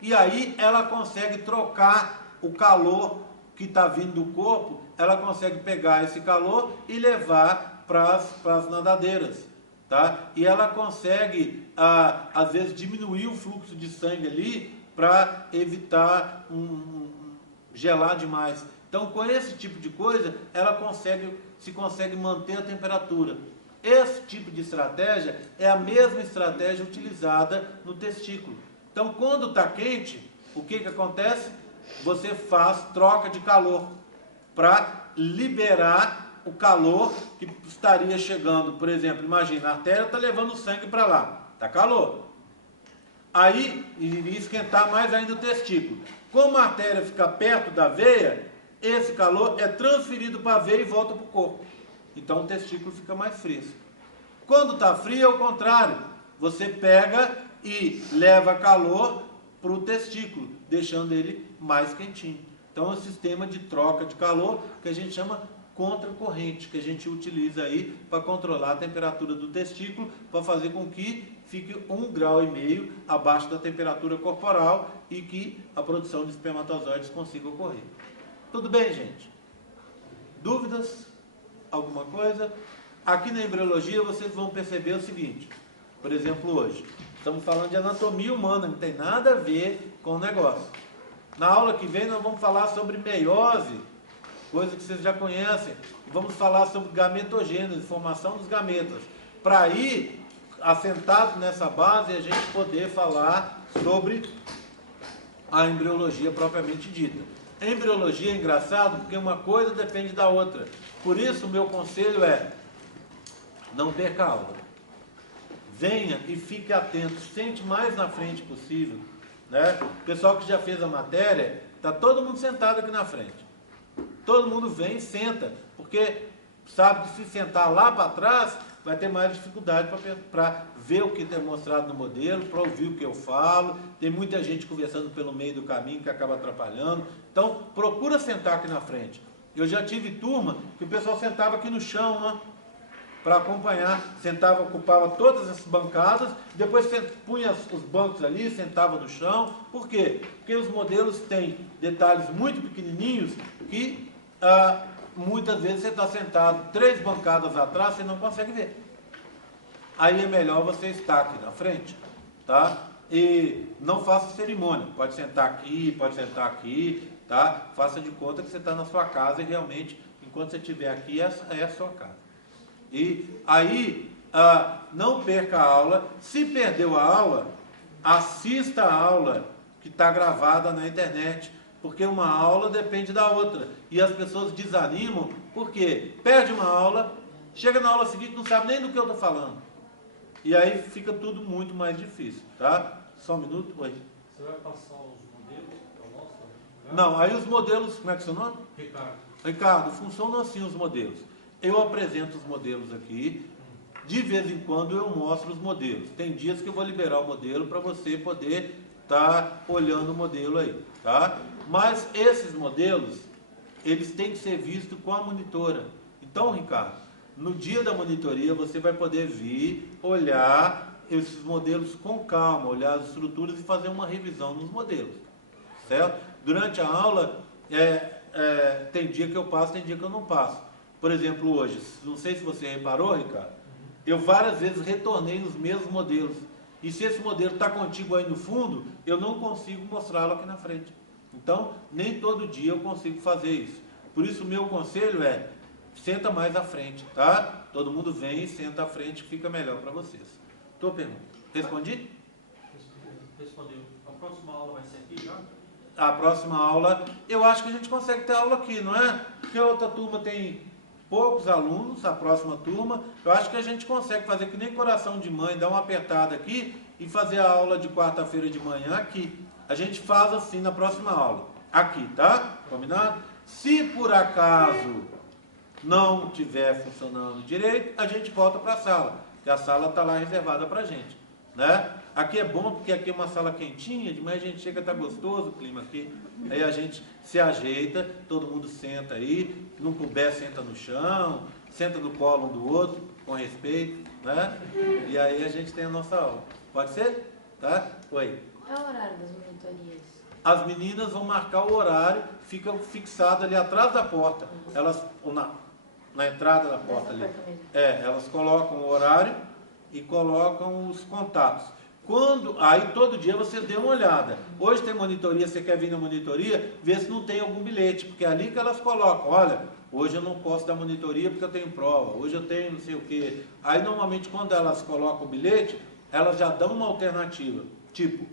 E aí ela consegue trocar o calor que está vindo do corpo, ela consegue pegar esse calor e levar para as nadadeiras, tá? E ela consegue, às vezes, diminuir o fluxo de sangue ali para evitar gelar demais. Então, com esse tipo de coisa, ela consegue manter a temperatura. Esse tipo de estratégia é a mesma estratégia utilizada no testículo. Então, quando está quente, o que acontece? Você faz troca de calor para liberar o calor que estaria chegando, por exemplo, imagina, a artéria está levando o sangue para lá, está calor. Aí iria esquentar mais ainda o testículo. Como a artéria fica perto da veia, esse calor é transferido para a veia e volta para o corpo. Então o testículo fica mais fresco. Quando está frio, é o contrário. Você pega e leva calor para o testículo, deixando ele mais quentinho. Então é um sistema de troca de calor que a gente chama contracorrente, que a gente utiliza aí para controlar a temperatura do testículo, para fazer com que fique 1,5 grau abaixo da temperatura corporal e que a produção de espermatozoides consiga ocorrer. Tudo bem, gente? Dúvidas? Alguma coisa? Aqui na embriologia vocês vão perceber o seguinte, por exemplo, hoje, estamos falando de anatomia humana, não tem nada a ver com o negócio. Na aula que vem nós vamos falar sobre meiose, coisa que vocês já conhecem, e vamos falar sobre gametogênese, formação dos gametas, para ir assentado nessa base a gente poder falar sobre a embriologia propriamente dita. A embriologia é engraçado porque uma coisa depende da outra. Por isso o meu conselho é, não perca a aula. Venha e fique atento, sente mais na frente possível. Né? O pessoal que já fez a matéria, está todo mundo sentado aqui na frente. Todo mundo vem e senta, porque sabe que se sentar lá para trás, vai ter mais dificuldade para ver o que é mostrado no modelo, para ouvir o que eu falo. Tem muita gente conversando pelo meio do caminho que acaba atrapalhando. Então, procura sentar aqui na frente. Eu já tive turma que o pessoal sentava aqui no chão, né, para acompanhar. Sentava, ocupava todas as bancadas, depois punha os bancos ali, sentava no chão. Por quê? Porque os modelos têm detalhes muito pequenininhos que muitas vezes você está sentado 3 bancadas atrás, você não consegue ver. Aí é melhor você estar aqui na frente, tá? E não faça cerimônia, pode sentar aqui, tá? Faça de conta que você está na sua casa e realmente, enquanto você estiver aqui, essa é a sua casa. E aí, não perca a aula. Se perdeu a aula, assista a aula que está gravada na internet, porque uma aula depende da outra. E as pessoas desanimam, porque perde uma aula, chega na aula seguinte, não sabe nem do que eu estou falando. E aí fica tudo muito mais difícil, tá? Só um minuto, oi. Você vai passar os modelos para nós? Não, aí os modelos, como é que é o seu nome? Ricardo. Ricardo, funcionam assim os modelos. Eu apresento os modelos aqui, de vez em quando eu mostro os modelos. Tem dias que eu vou liberar o modelo para você poder estar olhando o modelo aí, tá? Mas esses modelos, eles têm que ser vistos com a monitora. Então, Ricardo, no dia da monitoria você vai poder vir, olhar esses modelos com calma, olhar as estruturas e fazer uma revisão nos modelos, certo? Durante a aula, tem dia que eu passo, tem dia que eu não passo. Por exemplo, hoje, não sei se você reparou, Ricardo, eu várias vezes retornei nos mesmos modelos. E se esse modelo está contigo aí no fundo, eu não consigo mostrá-lo aqui na frente. Então, nem todo dia eu consigo fazer isso. Por isso, o meu conselho é, senta mais à frente, tá? Todo mundo vem e senta à frente, fica melhor para vocês. Tua pergunta. Respondi? Respondeu. A próxima aula vai ser aqui já? A próxima aula, eu acho que a gente consegue ter aula aqui, não é? Porque a outra turma tem poucos alunos, a próxima turma, eu acho que a gente consegue fazer que nem coração de mãe, dar uma apertada aqui e fazer a aula de quarta-feira de manhã aqui. A gente faz assim na próxima aula, aqui, tá? Combinado? Se por acaso não estiver funcionando direito, a gente volta para a sala, que a sala está lá reservada para a gente, né? Aqui é bom porque aqui é uma sala quentinha, de manhã a gente chega, está gostoso o clima aqui, aí a gente se ajeita, todo mundo senta aí, não puder senta no chão, senta no colo um do outro, com respeito, né? E aí a gente tem a nossa aula. Pode ser? Tá? Oi. Qual é o horário das monitorias? As meninas vão marcar o horário, fica fixado ali atrás da porta, elas, na entrada da porta ali. Elas colocam o horário e colocam os contatos. Aí todo dia você dê uma olhada. Hoje tem monitoria, você quer vir na monitoria, vê se não tem algum bilhete, porque é ali que elas colocam, olha, hoje eu não posso dar monitoria porque eu tenho prova, hoje eu tenho não sei o quê. Aí normalmente quando elas colocam o bilhete, elas já dão uma alternativa, tipo,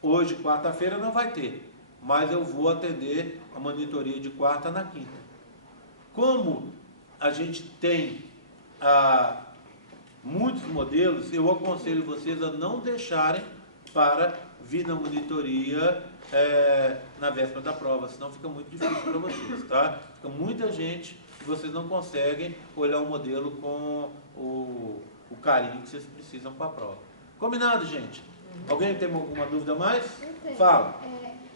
hoje quarta-feira não vai ter, mas eu vou atender a monitoria de quarta na quinta. Como a gente tem muitos modelos, eu aconselho vocês a não deixarem para vir na monitoria na véspera da prova, senão fica muito difícil para vocês, tá? Fica muita gente e vocês não conseguem olhar o modelo com o carinho que vocês precisam para a prova. Combinado, gente? Alguém tem alguma dúvida mais? Eu tenho. Fala.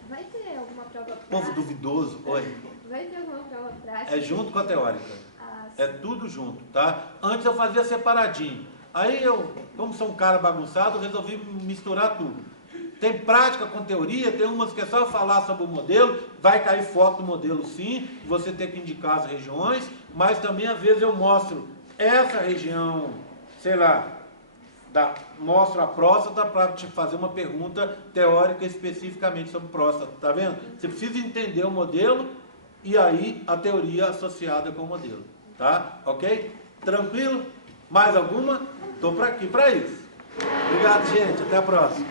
Vai ter alguma prova prática? Povo duvidoso, oi. Vai ter alguma prova prática? É junto com a teórica. Ah, É tudo junto, tá? Antes eu fazia separadinho. Aí eu, como sou um cara bagunçado, resolvi misturar tudo. Tem prática com teoria, tem umas que é só falar sobre o modelo, vai cair foto do modelo sim, você tem que indicar as regiões, mas também às vezes eu mostro essa região, sei lá, mostro a próstata para te fazer uma pergunta teórica especificamente sobre próstata, tá vendo? Você precisa entender o modelo e aí a teoria associada com o modelo, tá? Ok? Tranquilo? Mais alguma? Estou aqui para isso. Obrigado, gente. Até a próxima.